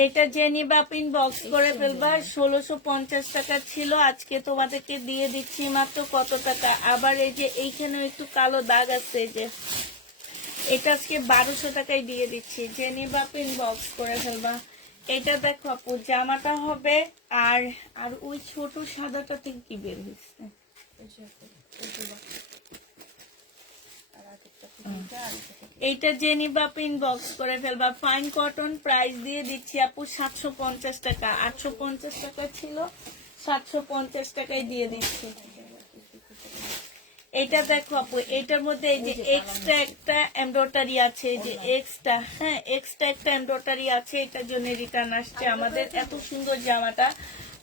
এটা জেনি বাপিন বক্স করে ফেলবা, 1650 টাকা ছিল, আজকে তোমাদেরকে দিয়ে দিচ্ছি মাত্র কত টাকা। আবার এই যে এইখানে একটু কালো দাগ আছে, এই যে এটা আজকে 1200 টাকায় দিয়ে দিচ্ছি। জেনি বাপিন বক্স করে ফেলবা। এটা দেখো আপু, জামাটা হবে আর আর ওই ছোট সাদাটা থেকে কি বের হয়েছে? এইটা জেনি বাপিন বক্স করে ফেলবা, ফাইন কটন, প্রাইস দিয়ে দিচ্ছি আপু 750 টাকা। 850 টাকা ছিল, 750 টাকায় দিয়ে দিচ্ছি। এটা দেখো আপু, এটার মধ্যে এই যে এক্সট্রা একটা এমব্রয়ডারি আছে, এই যে এক্সট্রা, হ্যাঁ এক্সট্রা একটা এমব্রয়ডারি আছে, এটার জন্য রিটার্ন আসছে আমাদের। এত সুন্দর জামাটা,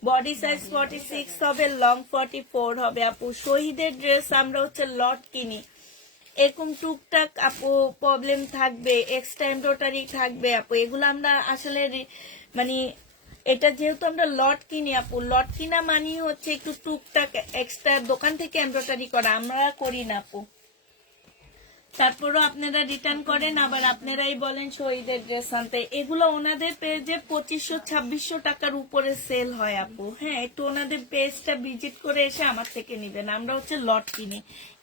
বডি সাইজ 46 হবে, লং 44 হবে আপু। শহীদের ড্রেস আমরা হচ্ছে লট কিনি, এরকম টুকটাক আপু প্রবলেম থাকবে, এক্সট্রা এমব্রয়ডারি থাকবে আপু, এগুলো আমরা আসলে মানে এটা যেহেতু আমরা লট কিনি আপু, লট কিনা মানে হচ্ছে একটু টুকটাক এক্সট্রা দোকান থেকে এমব্রয়ডারি করা, আমরা করি না আপু। তারপরও আপনারা রিটার্ন করেন, আবার আপনারাই বলেন শহীদের ড্রেস আনতে। এগুলো ওনাদের পেজে 2500-2600 টাকার উপরে সেল হয় আপু। হ্যাঁ, একটু ওনাদের পেজটা ভিজিট করে এসে আমার থেকে নিবেন, আমরা হচ্ছে লট কিনি,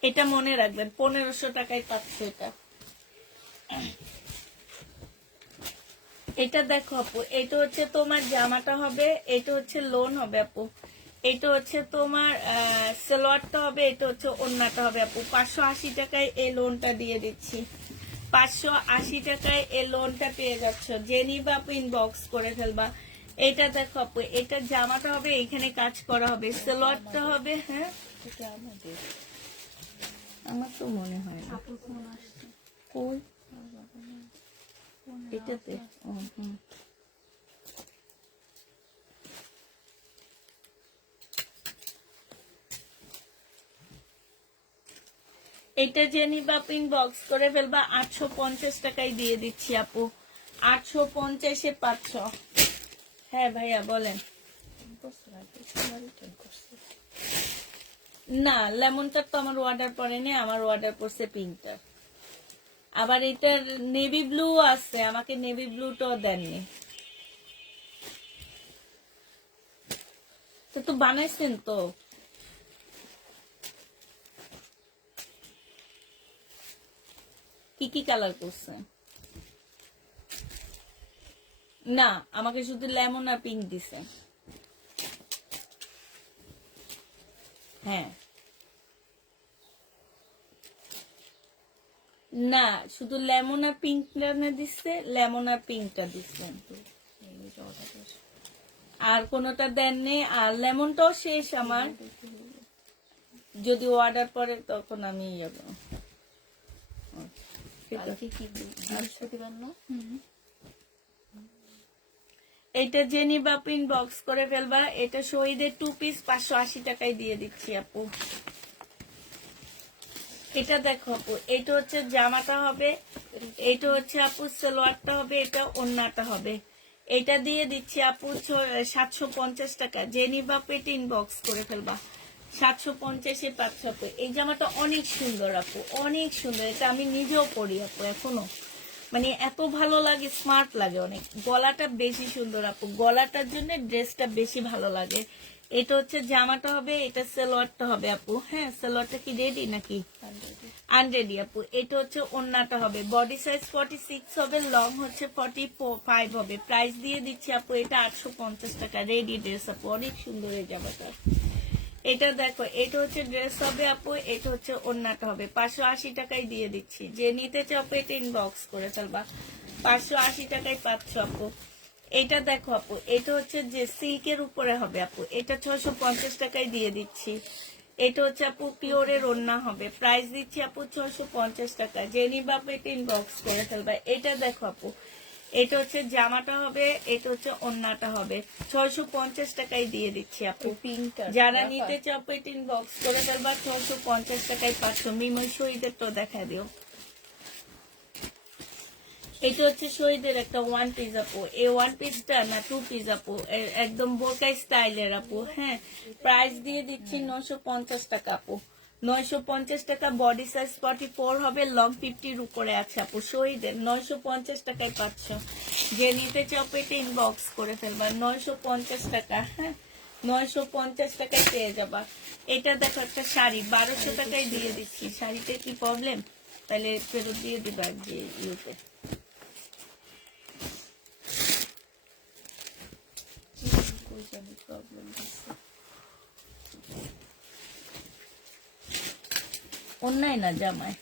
এটা মনে রাখবেন। 1500 টাকায় পাচ্ছে এটা। এটা দেখো আপু, এটা হচ্ছে তোমার জামাটা হবে, এটা হচ্ছে লোন হবে আপু, এটা হচ্ছে তোমার সালোয়ারটা হবে, এটা হচ্ছে ওড়নাটা হবে আপু। 580 টাকায় এই লোনটা দিয়ে দিচ্ছি, 580 টাকায় এই লোনটা পেয়ে যাচ্ছ। জেনি বাপু ইনবক্স করে ফেলবা। এটা দেখো আপু, এটা জামাটা হবে, এখানে কাজ করা হবে, সালোয়ারটা হবে। হ্যাঁ, এটা আমাদের, আমার তো মনে হয় না আপুর ফোন আসছে। কই এটাতে। ও হুম, এটা জেনি বাপিন বক্স করে ফেলবা, 850 টাকায় দিয়ে দিচ্ছি আপু। 850-এ 500। হ্যাঁ ভাইয়া বলেন। না, লেমনটার তো আমার অর্ডার পড়েনি, আমার অর্ডার পড়ছে পিঙ্কটার। আবার এটার নেভি ব্লু আছে, আমাকে নেভি ব্লুটাও দেননি। তো বানাইছেন তো, কি কি কালার করছে? না, আমাকে শুধু লেমন আর পিঙ্ক দিছে। হ্যাঁ, না শুধু লেমন আর পিঙ্কটা না দিচ্ছে, লেমন আর পিঙ্কটা দিচ্ছে, আর কোনটা দেননি। আর লেমনটাও শেষ আমার, যদি অর্ডার পরে তখন আমি যাবো। কালকে কি বৃহস্পতিবার না? এটা জেনি বাপিন বক্স করে ফেলবা। এটা শহীদের 2 পিস 580 টাকায় দিয়ে দিচ্ছি আপু। এটা দেখো আপু, এটা হচ্ছে জামাটা হবে, এটা হচ্ছে আপু সালোয়ারটা হবে, এটা ওড়নাটা হবে। এটা দিয়ে দিচ্ছি আপু 750 টাকা। জেনি বাপিন ইনবক্স করে ফেলবা, 750-এ 500 আপু। এই জামাটা অনেক সুন্দর আপু, অনেক সুন্দর, এটা আমি নিজেও পরি আপু এখনো, মানে এত ভালো লাগে, স্মার্ট লাগে অনেক। গলাটা বেশি সুন্দর আপু, গলাটার জন্য ড্রেসটা বেশি ভালো লাগে। এটা হচ্ছে জামাটা হবে, এটা সালোয়ারটা হবে আপু। হ্যাঁ, সালোয়ারটা কি রেডি নাকি আনরেডি আপু? এটা হচ্ছে ওড়নাটা হবে, বডি সাইজ 46 হবে, লং হচ্ছে 45 হবে। প্রাইস দিয়ে দিচ্ছি আপু এটা 850 টাকা, রেডি ড্রেস আপু, অনেক সুন্দর এই জামাটা। এটা দেখো, এটা হচ্ছে ড্রেস হবে আপু, এটা হচ্ছে ওড়নাটা হবে। 580 টাকায় দিয়ে দিচ্ছি, যে নিতে চাও এটা ইনবক্স করে ফেলবা। 580 টাকায় 500 আপু। এটা দেখো আপু, এটা হচ্ছে যে সিল্কের উপরে হবে আপু, এটা 650 টাকায় দিয়ে দিচ্ছি। এটা হচ্ছে আপু পিওরের ওড়না হবে, প্রাইস দিচ্ছি আপু 650 টাকা। জেনি বাপু এটা ইনবক্স করে ফেলবা। এটা দেখো আপু, এটা হচ্ছে জামাটা হবে, এটা হচ্ছে ওড়নাটা হবে, 650 টাকায় দিয়ে দিচ্ছি আপু। যারা নিতে চাও এটা ইনবক্স করে ফেলবা, 650 টাকায় 500। মিময় শহীদের তো দেখা দিও। এটা হচ্ছে শহীদের একটা ওয়ান পিস আপু, এই ওয়ান পিসটা না টু পিস আপু, একদম বোরকা স্টাইলের আপু। হ্যাঁ, প্রাইস দিয়ে দিচ্ছি 950 টাকা আপু, 950 টাকা। বডি সাইজ 44 হবে, লং 50-র উপরে আছে আপু। শহীদের 950 টাকায় পাচ্ছ। যে নিতে চাও পেটে ইনবক্স করে ফেলবা, 950 টাকা। হ্যাঁ, 950 টাকায় পেয়ে যাবা। এটা দেখো একটা শাড়ি 1200 টাকায় দিয়ে দিচ্ছি। শাড়িতে কি প্রবলেম? তাহলে ফেরত দিয়ে দিবা যে ইউতে। অন্যায় না জামায়।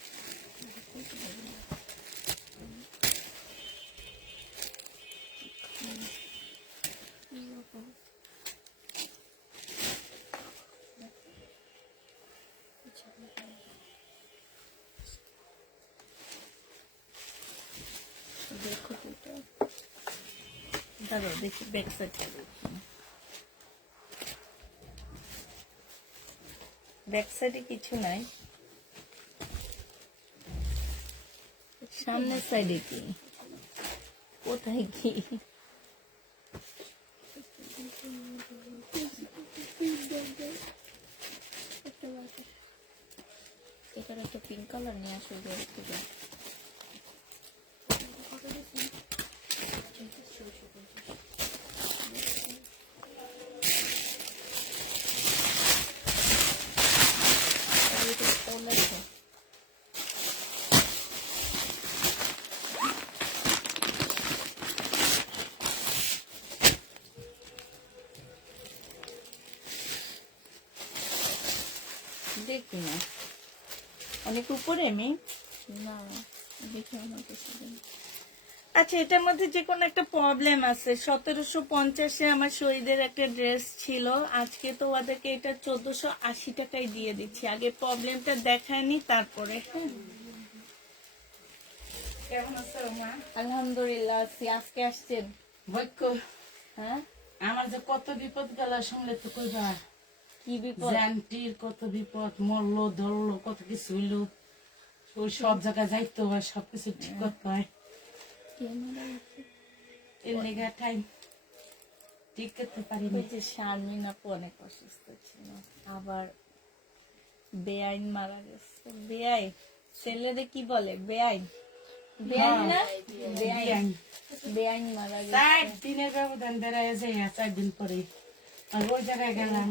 দেখো তো, দাঁড়াও দেখি ব্যাক সাইডটা দেখি। ব্যাক সাইডে কিছু নাই, সামনের সাইডে কি, কোথায় কি? এখানে একটা পিঙ্ক কালার নিয়ে আসো ঘর থেকে। দেখি না, অনেক উপরে আমি। না দেখে আমার কাছে দেন। আচ্ছা, এটার মধ্যে যে কোনো একটা প্রবলেম আছে। 1750-এ আমার শহীদের একটা ড্রেস ছিল, আজকে তো ওদেরকে এটা 1480 টাকায় দিয়ে দিচ্ছি। আগে প্রবলেমটা দেখায়নি, তারপরে। হ্যাঁ, কেমন আছো মা? আলহামদুলিল্লাহ আছি। আজকে আসছেন? বৈক্য হ্যাঁ, আমার যে কত বিপদ গেল শুনলে তো কইবা। কি বিপদ? জানটির কত বিপদ, মরলো ধরলো কত কিছু হইলো। ওই সব জায়গায় যাইতে হয়, সবকিছু ঠিক করতে হয়। এর লেগে টাইম ঠিক করতে পারিনি। ওই যে শারমিন আপু অনেক অসুস্থ ছিল, আবার বেআইন মারা গেছে। বেআইন ছেলেদের কি বলে? বেআইন, বেআইন না, বেআইন, বেআইন মারা গেছে। 4 দিনের ব্যবধান বেড়ায় যায়, 4 দিন পরে আর ওই জায়গায় গেলাম।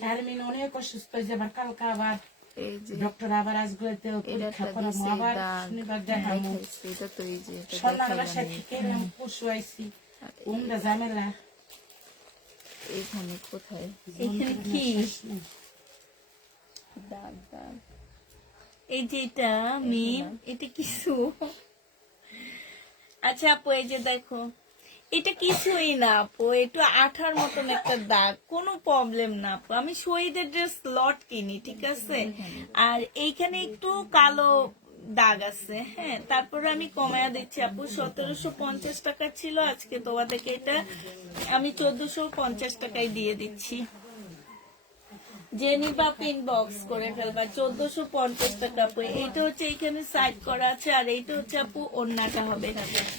শারমিন অনেক অসুস্থ হয়েছে, আবার কালকে আবার এই যে ডক্টর আবার আসবে পরীক্ষা করাবো, দিছে আবার দাগ। শনিবার দেখাবো। দেখাইছে, এটা তো এই যে এটা সন্ধ্যার দেখাইলাম বাসায় এই। থেকে এলাম, পশু আইসি উমরা ঝামেলা। এইখানে কোথায় এখানে কি দাগ দাগ? এই যে এটা মিম, এটা কিছু। আচ্ছা আপু, এই যে দেখো, এটা কিছুই না আপু, একটু আঠার মতন একটা দাগ, কোনো প্রবলেম না আপু। আমি শহীদের ড্রেস লট কিনি, ঠিক আছে, আর এইখানে একটু কালো দাগ আছে। হ্যাঁ, তারপরে আমি কমায়া দিচ্ছি আপু। 1750 টাকা ছিল, আজকে তোমাদেরকে এটা আমি 1450 টাকায় দিয়ে দিচ্ছি। জেনিবা পিন বক্স করে ফেলবা, 1450 টাকা আপু। এইটা হচ্ছে এখানে সাইড করা আছে, আর এইটা হচ্ছে আপু ওন্নাটা হবে।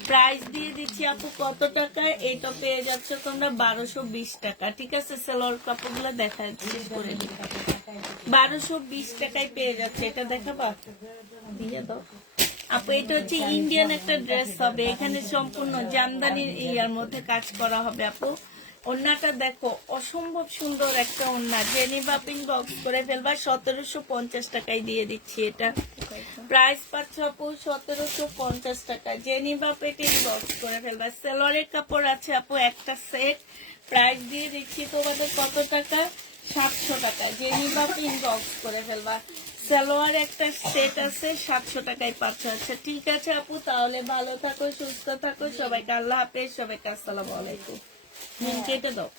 প্রাইস দিয়ে দিচ্ছি আপু কত টাকা? এইটা পেয়ে যাচ্ছে তোমরা 1220 টাকা, ঠিক আছে। সেলোর কাপড়গুলো দেখা শেষ করে দিই, 1220 টাকায় পেয়ে যাচ্ছে। এটা দেখাবা, দিয়ে দাও আপু। এটা হচ্ছে ইন্ডিয়ান একটা ড্রেস হবে, এখানে সম্পূর্ণ জামদানির ইয়ার মধ্যে কাজ করা হবে আপু। ওন্নাটা দেখো, অসম্ভব সুন্দর একটা ওন্না। জেনিবা পিন বক্স করে ফেলবা, 1750 টাকায় দিয়ে দিচ্ছি। এটা প্রাইস পাচ্ছ আপু 1750 টাকা। জেনিবা পেটিং বক্স করে ফেলবা। সেলোয়ারের কাপড় আছে আপু একটা সেট, প্রাইস দিয়ে দিচ্ছি তোমাদের কত টাকা? 700 টাকা। জেনিবা পিন বক্স করে ফেলবা। সালোয়ার একটা সেট আছে, 700 টাকায় পাচ্ছ। আচ্ছা ঠিক আছে আপু, তাহলে ভালো থাকো, সুস্থ থাকো। সবাইকে আল্লাহ হাফেজ, সবাইকে আসসালামু আলাইকুম। কেটে দাও।